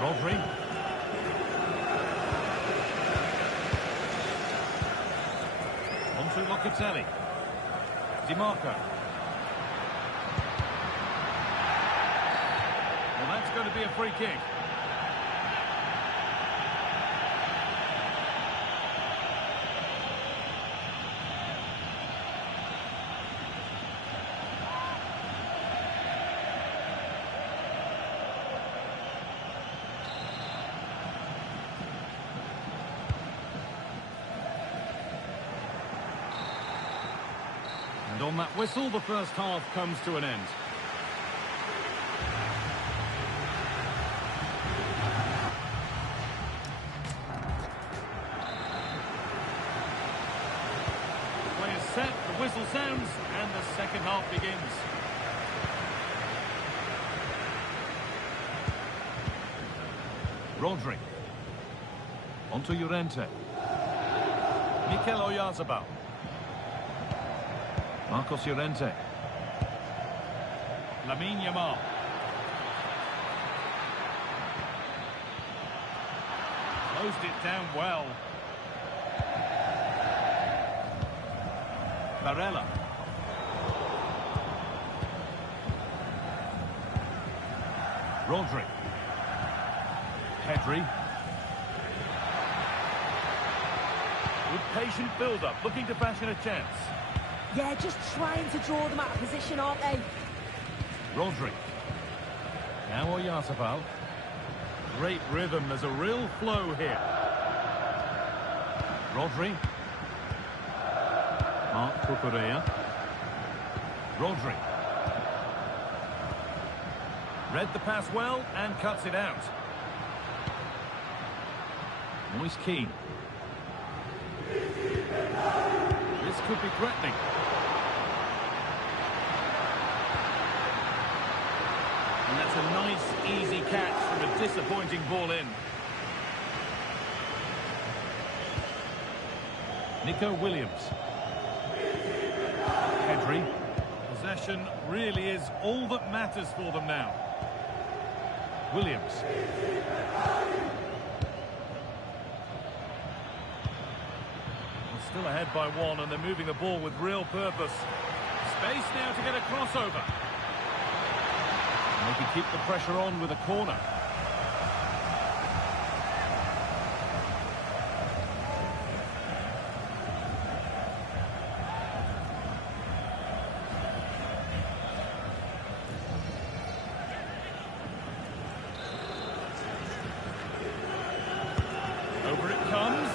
Rodri. On to Locatelli. Di Marco. Well, that's going to be a free kick. And on that whistle, the first half comes to an end. Play is set, the whistle sounds, and the second half begins. Rodri. Onto Llorente. Mikel Oyarzabal. Marcos Llorente. Lamine Yamal. Closed it down well. Barella. Rodri. Pedri. Good patient build-up, looking to fashion a chance. Yeah, just trying to draw them out of position, aren't they? Rodri. Now Oyarzabal. Great rhythm, there's a real flow here. Rodri. Marc Cucurella. Rodri. Read the pass well and cuts it out. Moise Keane. This could be threatening. And that's a nice, easy catch from a disappointing ball in. Nico Williams. Pedri. Possession really is all that matters for them now. Williams. Well, still ahead by one, and they're moving the ball with real purpose. Space now to get a crossover. And they can keep the pressure on with a corner. Over it comes.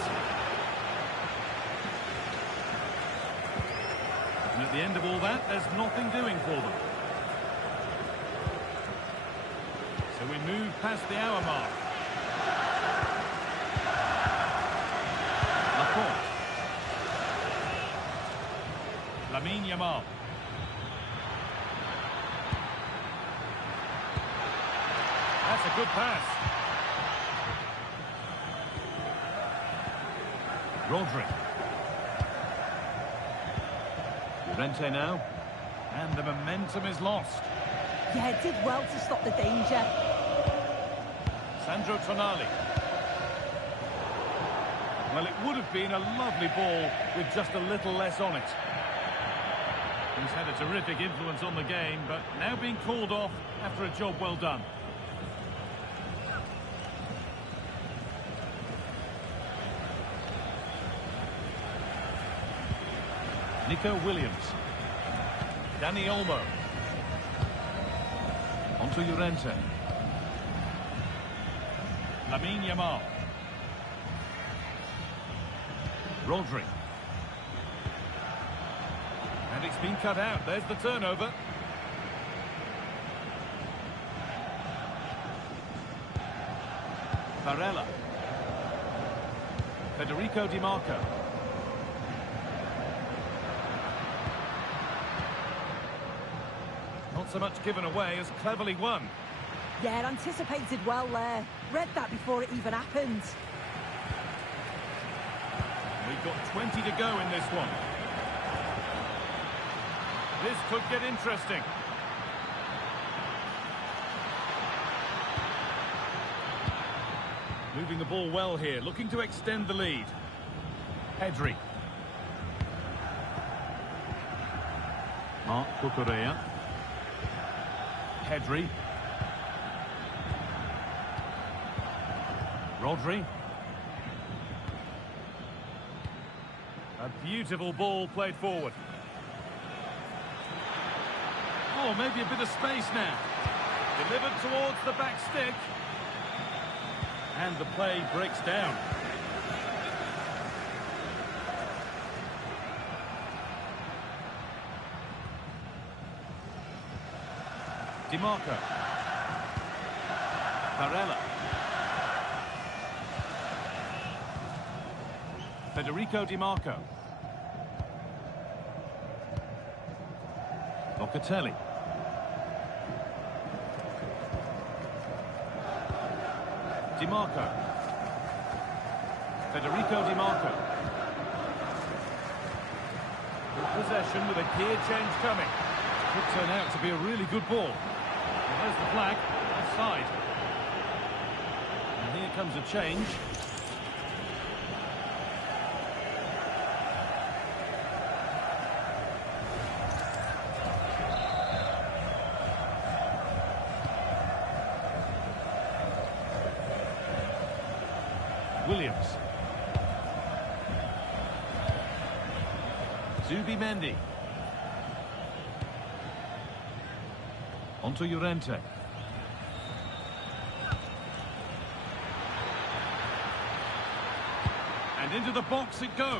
And at the end of all that, there's nothing doing for them. So we move past the hour mark. Laporte. Lamine Yamal. That's a good pass. Rodri. Llorente now. And the momentum is lost. Yeah, it did well to stop the danger. Sandro Tonali. Well, it would have been a lovely ball with just a little less on it. He's had a terrific influence on the game, but now being called off after a job well done. Nico Williams. Dani Olmo. Onto Llorente. Lamine Yamal. Rodri. And it's been cut out. There's the turnover. Varela. Federico Di Marco. Not so much given away as cleverly won. Yeah, anticipated well there. Read that before it even happened. We've got 20 to go in this one. This could get interesting. Moving the ball well here, looking to extend the lead. Pedri. Marc Cucurella. Pedri. Rodri. A beautiful ball played forward. Oh, maybe a bit of space now. Delivered towards the back stick. And the play breaks down. Di Marco. Varela. Federico Di Marco. Locatelli. Di Marco. Federico Di Marco. Good possession with a gear change coming. Could turn out to be a really good ball. And there's the flag, offside. And here comes a change. Williams. Zubimendi. Onto Llorente. And into the box it goes.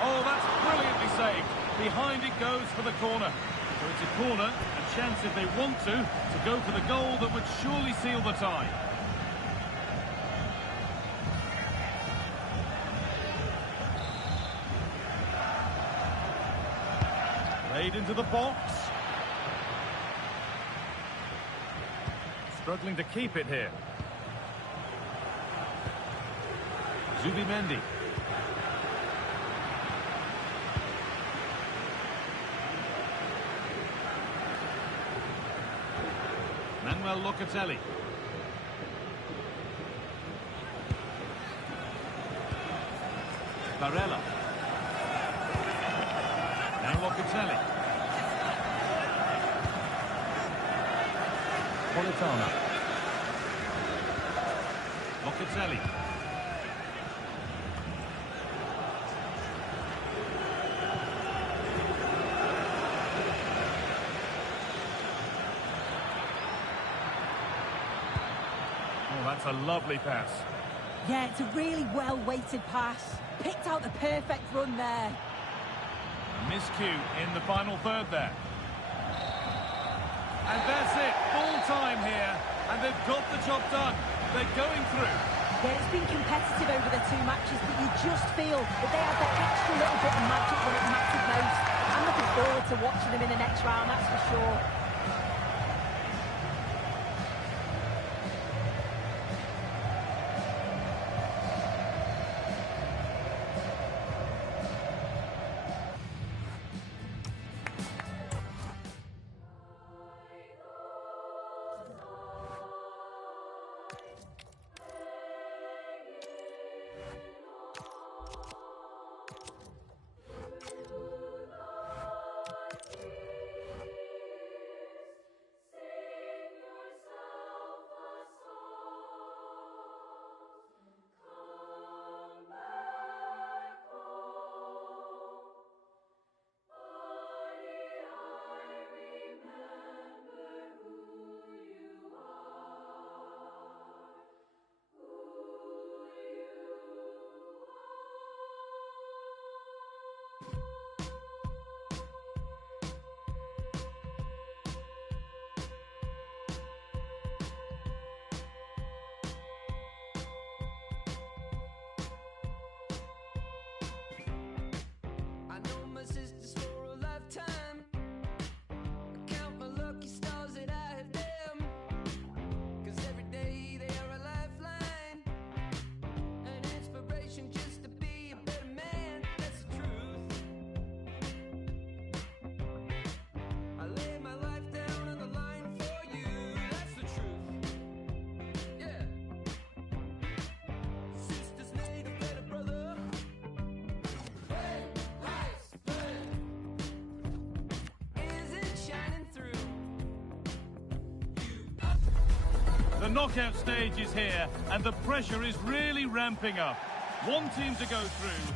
Oh, that's brilliantly saved. Behind it goes for the corner. So it's a corner, a chance if they want to go for the goal that would surely seal the tie. Played into the box. Struggling to keep it here. Zubimendi. Manuel Locatelli. Barella. Now Locatelli. Politano. Locatelli. Oh, that's a lovely pass. Yeah, it's a really well-weighted pass. Picked out the perfect run there. A miscue in the final third there. And that's it, full time here, and they've got the job done. They're going through. Yeah, it's been competitive over the two matches, but you just feel that they had that extra little bit of magic when it mattered most. I'm looking forward to watching them in the next round, that's for sure. The knockout stage is here, and the pressure is really ramping up. One team to go through.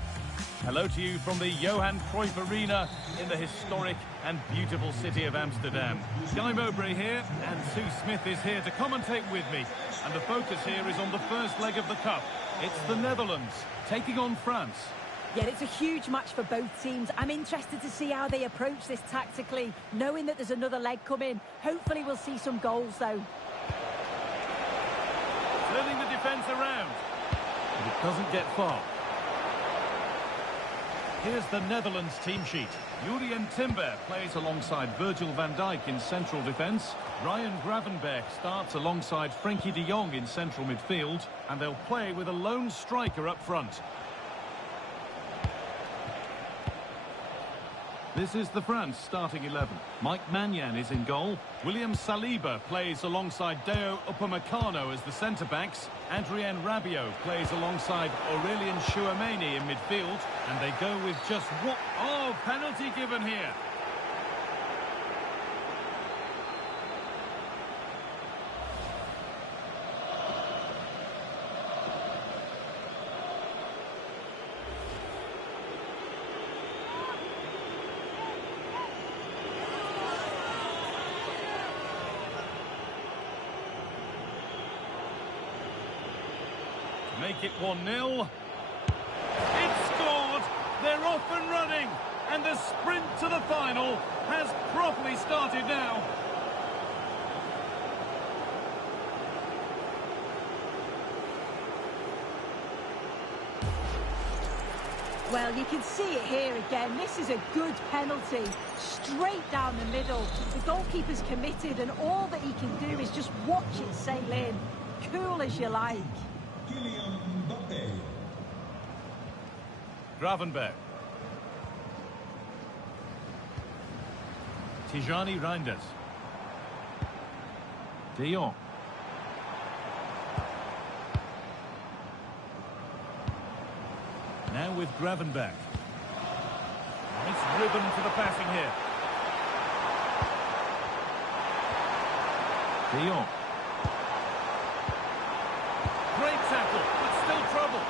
Hello to you from the Johan Cruyff Arena in the historic and beautiful city of Amsterdam. Guy Mowbray here, and Sue Smith is here to commentate with me. And the focus here is on the first leg of the Cup. It's the Netherlands taking on France. Yeah, it's a huge match for both teams. I'm interested to see how they approach this tactically, knowing that there's another leg coming. Hopefully we'll see some goals, though. Turning the defence around. But it doesn't get far. Here's the Netherlands team sheet. Jurien Timber plays alongside Virgil van Dijk in central defence. Ryan Gravenberch starts alongside Frenkie de Jong in central midfield. And they'll play with a lone striker up front. This is the France starting 11. Mike Maignan is in goal. William Saliba plays alongside Dayot Upamecano as the centre-backs. Adrien Rabiot plays alongside Aurelien Chouameni in midfield. And they go with just what... Oh, penalty given here. Make it 1-0. It's scored! They're off and running! And the sprint to the final has properly started now. Well, you can see it here again. This is a good penalty. Straight down the middle. The goalkeeper's committed, and all that he can do is just watch it sail in. Cool as you like. Kylian Mbappe. Gravenberch. Tijani Reinders. De Jong. Now with Gravenberch. Nice rhythm to the passing here. De Jong. Great tackle, but still trouble.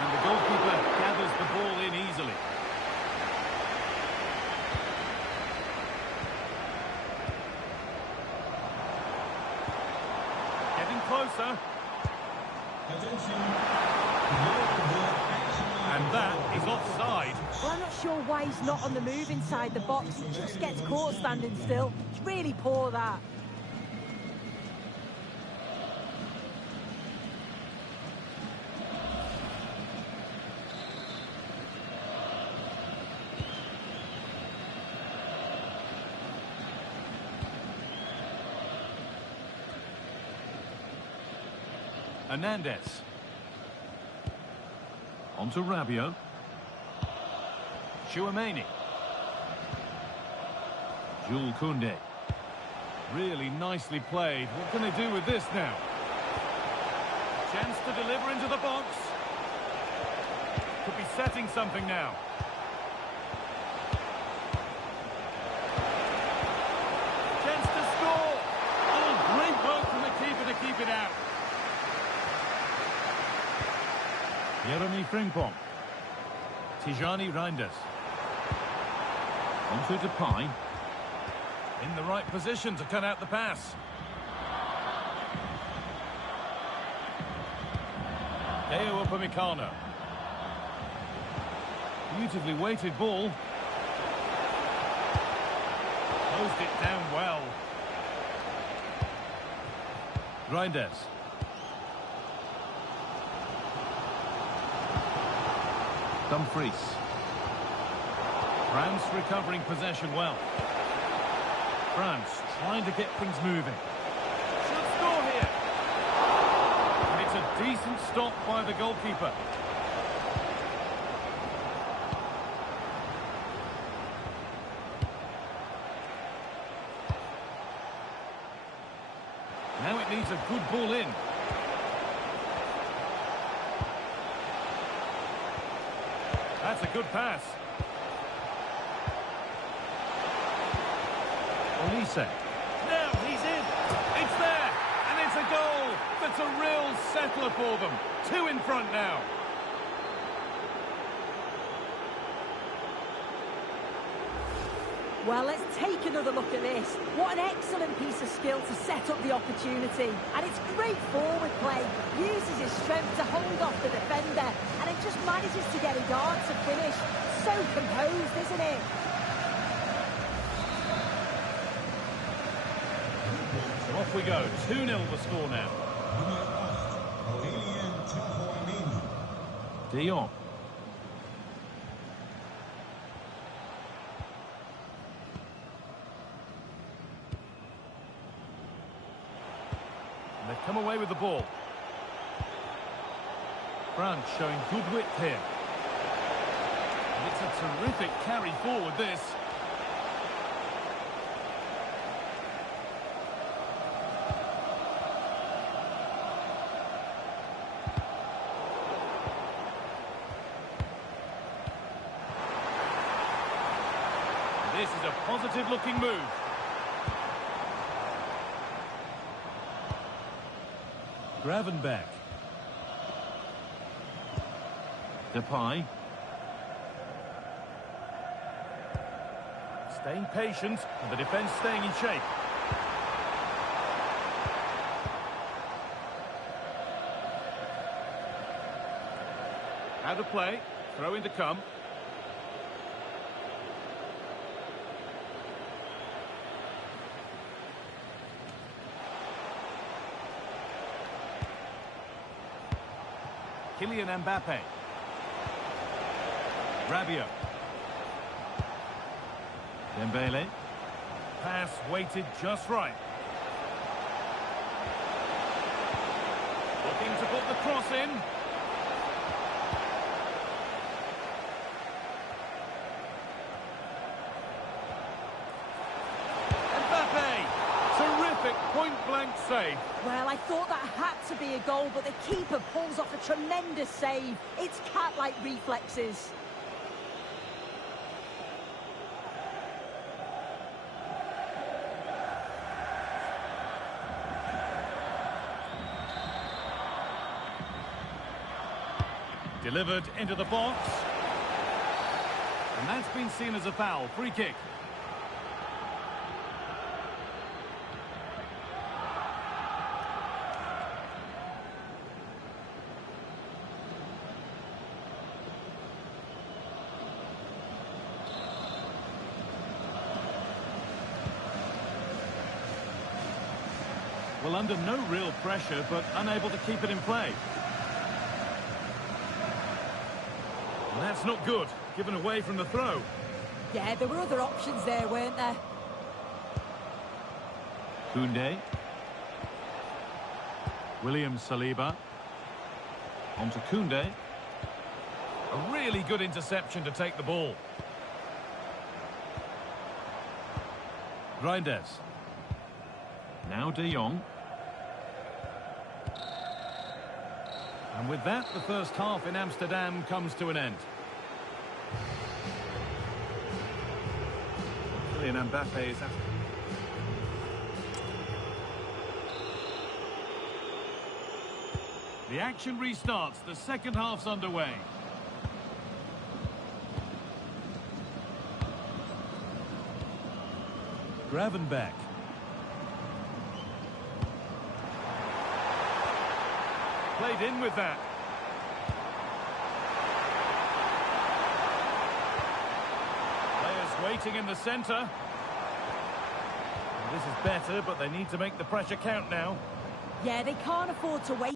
And the goalkeeper gathers the ball in easily. Getting closer. Attention. And that is offside. Well, I'm not sure why he's not on the move inside the box. He just gets caught standing still. It's really poor, that. Hernandez. On to Rabiot. Chouameni. Jules Koundé. Really nicely played. What can they do with this now? Chance to deliver into the box. Could be setting something now. Chance to score. Oh, great work from the keeper to keep it out. Jeremy Frimpong. Tijani Reinders. On to Depay. In the right position to cut out the pass. Deo Upamecano. Beautifully weighted ball. Closed it down well. Reinders. Dumfries. France recovering possession well. France trying to get things moving. Should score here. And it's a decent stop by the goalkeeper. Now it needs a good ball in. That's a good pass. Olise. Now he's in. It's there. And it's a goal. That's a real settler for them. 2 in front now. Well, let's take another look at this. What an excellent piece of skill to set up the opportunity. And it's great forward play. Uses his strength to hold off the defender. And it just manages to get a yard to finish. So composed, isn't it? Off we go. 2-0 the score now. De Jong. They've come away with the ball. France showing good width here. And it's a terrific carry forward, this. This is a positive-looking move. Gravenberch. Depay. Staying patient, and the defence staying in shape. Out of play, throw in to come. Kylian Mbappe. Rabiot. Dembele. Pass weighted just right. Looking to put the cross in. Mbappe. Terrific point-blank save. Well, I thought that had to be a goal, but the keeper pulls off a tremendous save. It's cat-like reflexes. Delivered into the box. And that's been seen as a foul. Free kick. Well, under no real pressure, but unable to keep it in play. And that's not good. Given away from the throw. Yeah, there were other options there, weren't there? Koundé. William Saliba. On to Koundé. A really good interception to take the ball. Reinders. Now De Jong. And with that, the first half in Amsterdam comes to an end. Kylian Mbappe is after. The action restarts. The second half's underway. Gravenberch. Played in with that. Players waiting in the centre. This is better, but they need to make the pressure count now. Yeah, they can't afford to wait.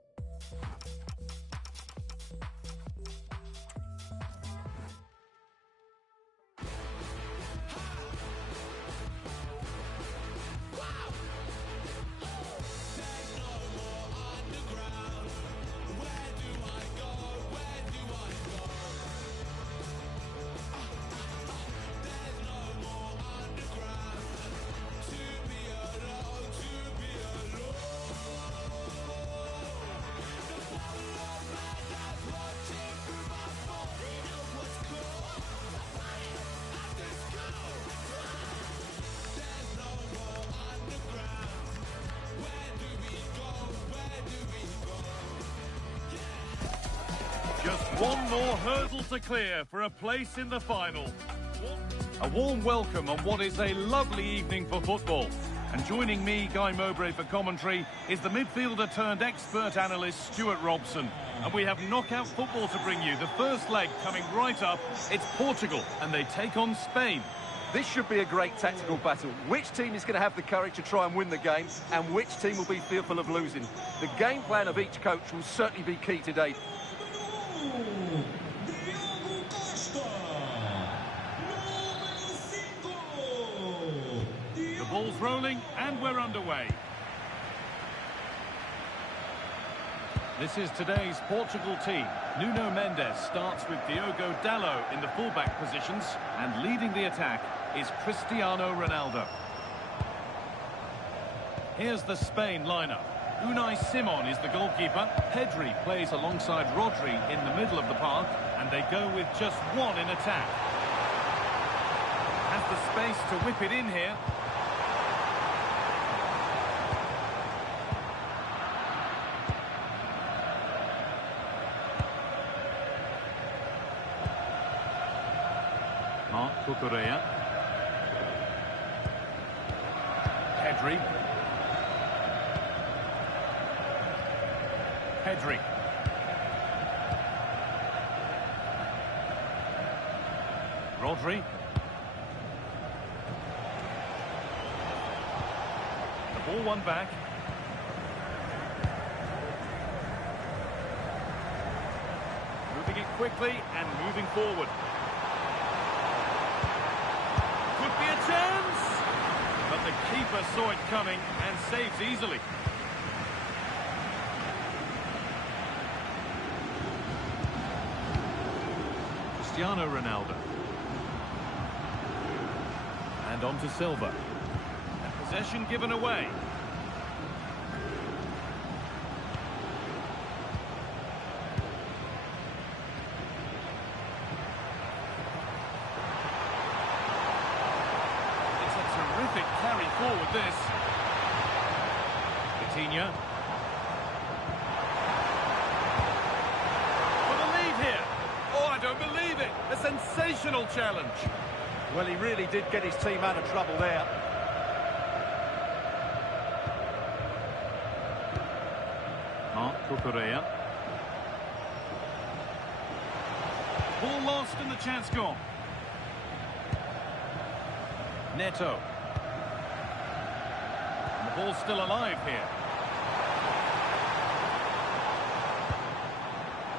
Just one more hurdle to clear for a place in the final. A warm welcome on what is a lovely evening for football. And joining me, Guy Mowbray, for commentary is the midfielder turned expert analyst Stuart Robson. And we have knockout football to bring you. The first leg coming right up. It's Portugal and they take on Spain. This should be a great tactical battle. Which team is going to have the courage to try and win the game, and which team will be fearful of losing? The game plan of each coach will certainly be key today. Diego Costa. The ball's rolling and we're underway. This is today's Portugal team. Nuno Mendes starts with Diogo Dalot in the fullback positions, and leading the attack is Cristiano Ronaldo. Here's the Spain lineup. Unai Simon is the goalkeeper. Pedri plays alongside Rodri in the middle of the park, and they go with just one in attack. Has the space to whip it in here. Marc Cucurella. Pedri. Pedri. Rodri. The ball won back. Moving it quickly and moving forward. goalkeeper saw it coming and saves easily. Cristiano Ronaldo. And on to Silva. And possession given away. It's a terrific carry forward, this. Coutinho. For the lead here. Oh, I don't believe it. A sensational challenge. Well, he really did get his team out of trouble there. Marc Cucurella. Ball lost and the chance gone. Neto. And the ball's still alive here.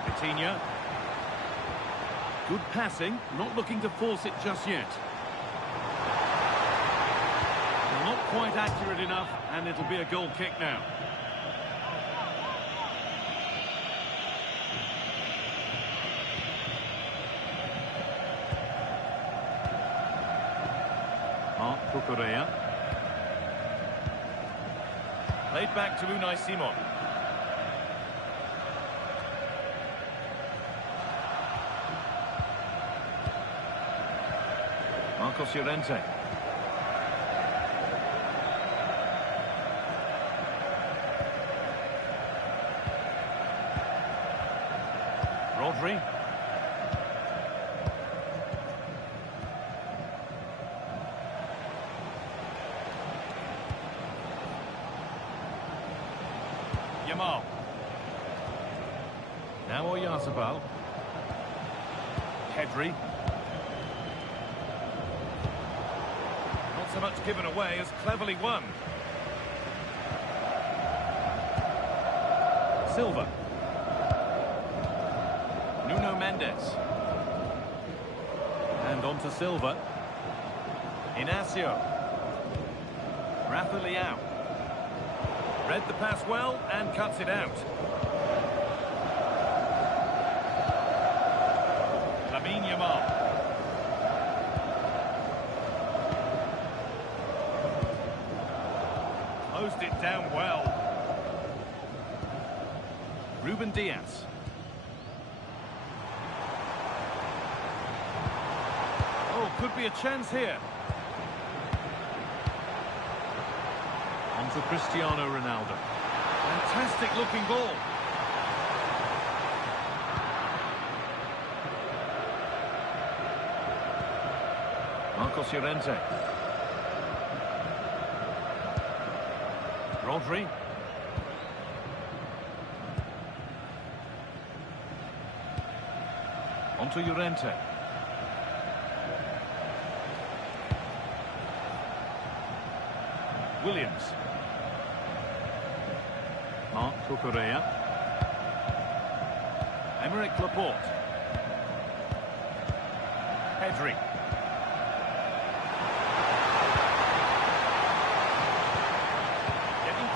Coutinho. Good passing, not looking to force it just yet. Well, not quite accurate enough, and it'll be a goal kick now. Marc Cucurella. Played back to Unai Simon. Marcos Llorente. Rodri. Yamal. Now Oyarzabal. Pedri. So much given away as cleverly won. Silva. Nuno Mendes. And on to Silva. Inacio. Rafa Leao. Read the pass well and cuts it out. Lamine Yamal. Closed it down well. Ruben Diaz. Oh, could be a chance here. On to Cristiano Ronaldo. Fantastic looking ball. Marcos Llorente. Rodri. Onto Llorente. Williams. Marc Cucurella. Aymeric Laporte. Pedri.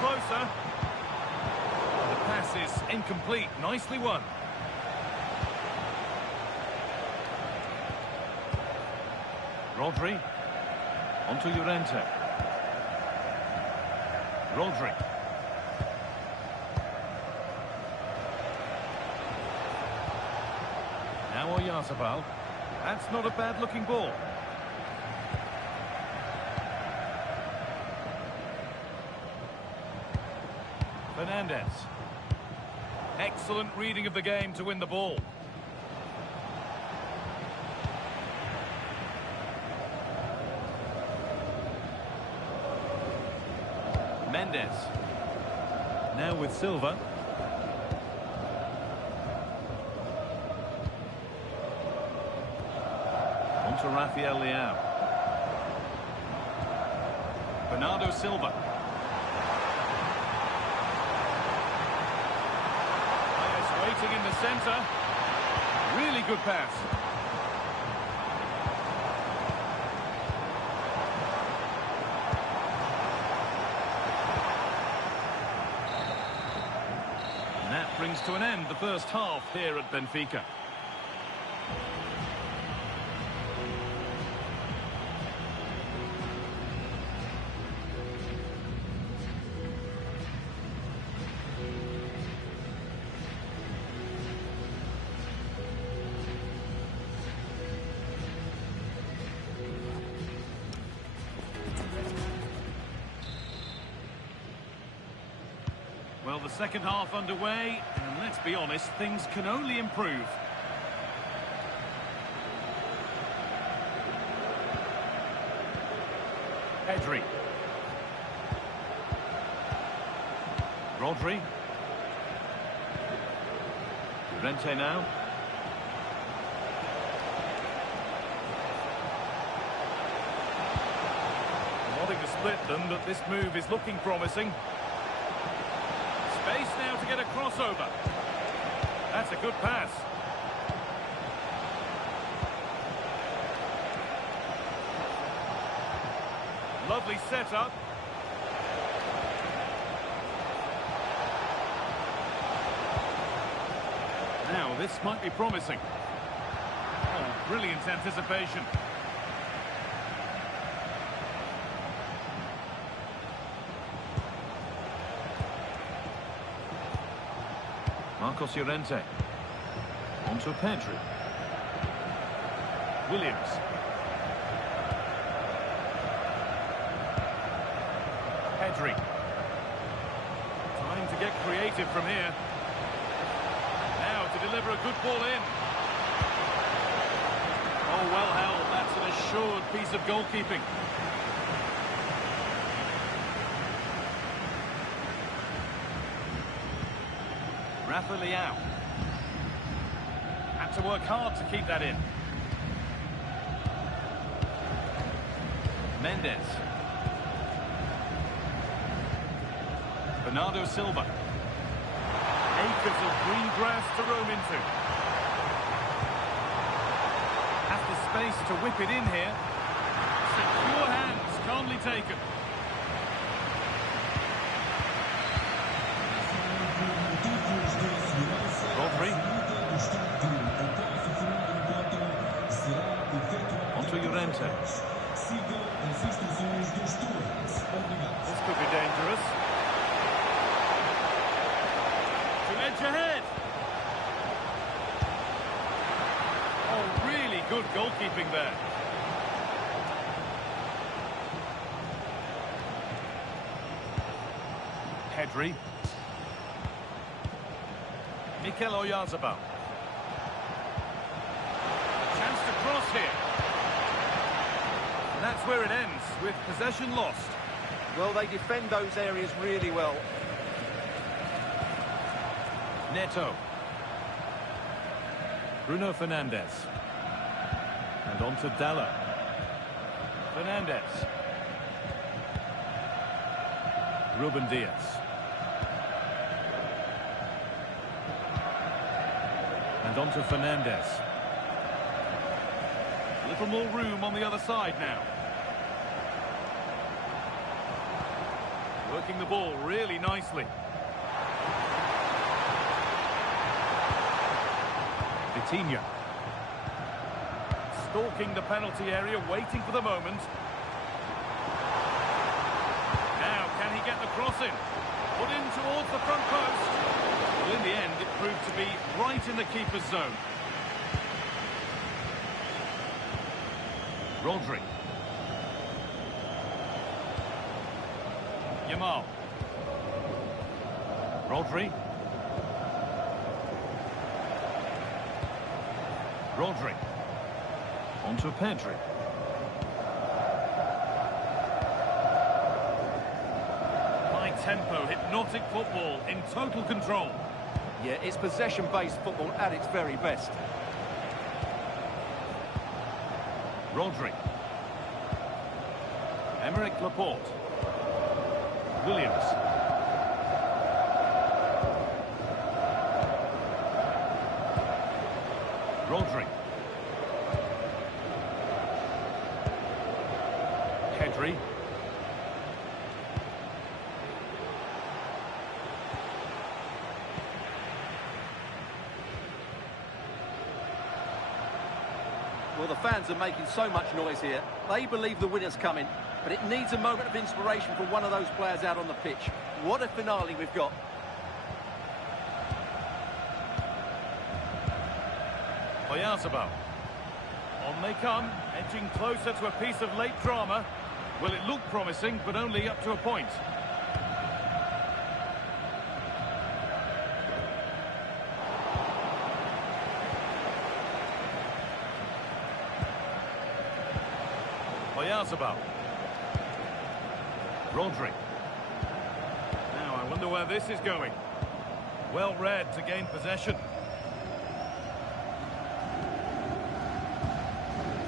Closer. The pass is incomplete. Nicely won. Rodri. Onto Llorente. Rodri. Now Oyarzabal. That's not a bad looking ball. Fernandez. Excellent reading of the game to win the ball. Mendes. Now with Silva. On to Rafael Leao. Bernardo Silva. Waiting in the centre. Really good pass. brings to an end the first half here at Benfica. Well, the second half underway, and let's be honest, things can only improve. Pedri. Rodri. Llorente now. Wanting to split them, but this move is looking promising. Space now to get a crossover. That's a good pass. Lovely setup. Now, this might be promising. Oh, brilliant anticipation. Marcos Llorente. Onto Pedri. Williams. Pedri. Trying to get creative from here. Now to deliver a good ball in. Oh, well held. That's an assured piece of goalkeeping. Rafa Leao. Had to work hard to keep that in. Mendes. Bernardo Silva. Acres of green grass to roam into. Has the space to whip it in here. Secure hands, calmly taken. Rodri. Onto Llorente. This could be dangerous. To edge ahead. Oh, really good goalkeeping there. Pedri. Mikel Oyarzabal. Chance to cross here. And that's where it ends, with possession lost. Well, they defend those areas really well. Neto. Bruno Fernandes. And on to Dalla. Fernandes. Ruben Diaz. And on to Fernandes. A little more room on the other side now. Working the ball really nicely. Vitinha. Stalking the penalty area, waiting for the moment. Now, can he get the cross in? Put in towards the front post. Well, in the end, it proved to be right in the keeper's zone. Rodri. Yamal. Rodri. Rodri. Onto Pedri. High tempo, hypnotic football in total control. Yeah, it's possession-based football at its very best. Rodri. Emerick Laporte. Williams. Rodri. Pedri. Well, the fans are making so much noise here. They believe the winner's coming, but it needs a moment of inspiration from one of those players out on the pitch. What a finale we've got. Oyarzabal. On they come, edging closer to a piece of late drama. Well, it looked promising, but only up to a point. Oyarzabal. Rodri. Now, I wonder where this is going. Well read to gain possession.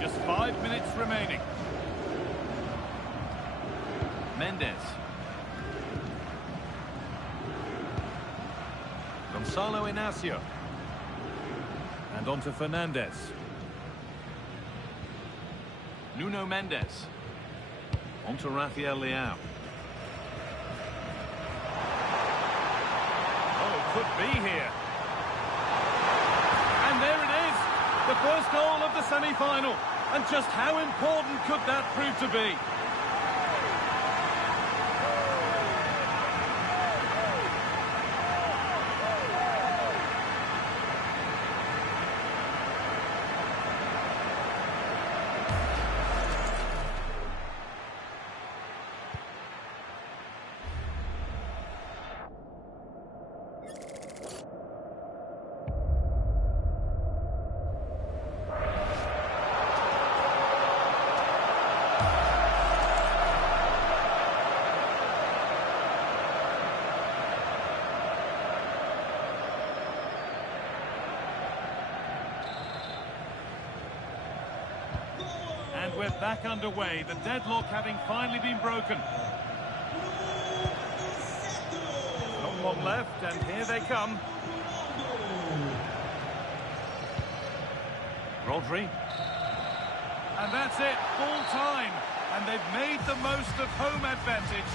Just 5 minutes remaining. Mendes. Gonzalo Inacio. And on to Fernandes. Nuno Mendes. On to Rafael Leao. Oh, could be here. And there it is. The first goal of the semi-final. And just how important could that prove to be? And we're back underway, the deadlock having finally been broken. Not long left, and here they come. Rodri. And that's it, full time. And they've made the most of home advantage.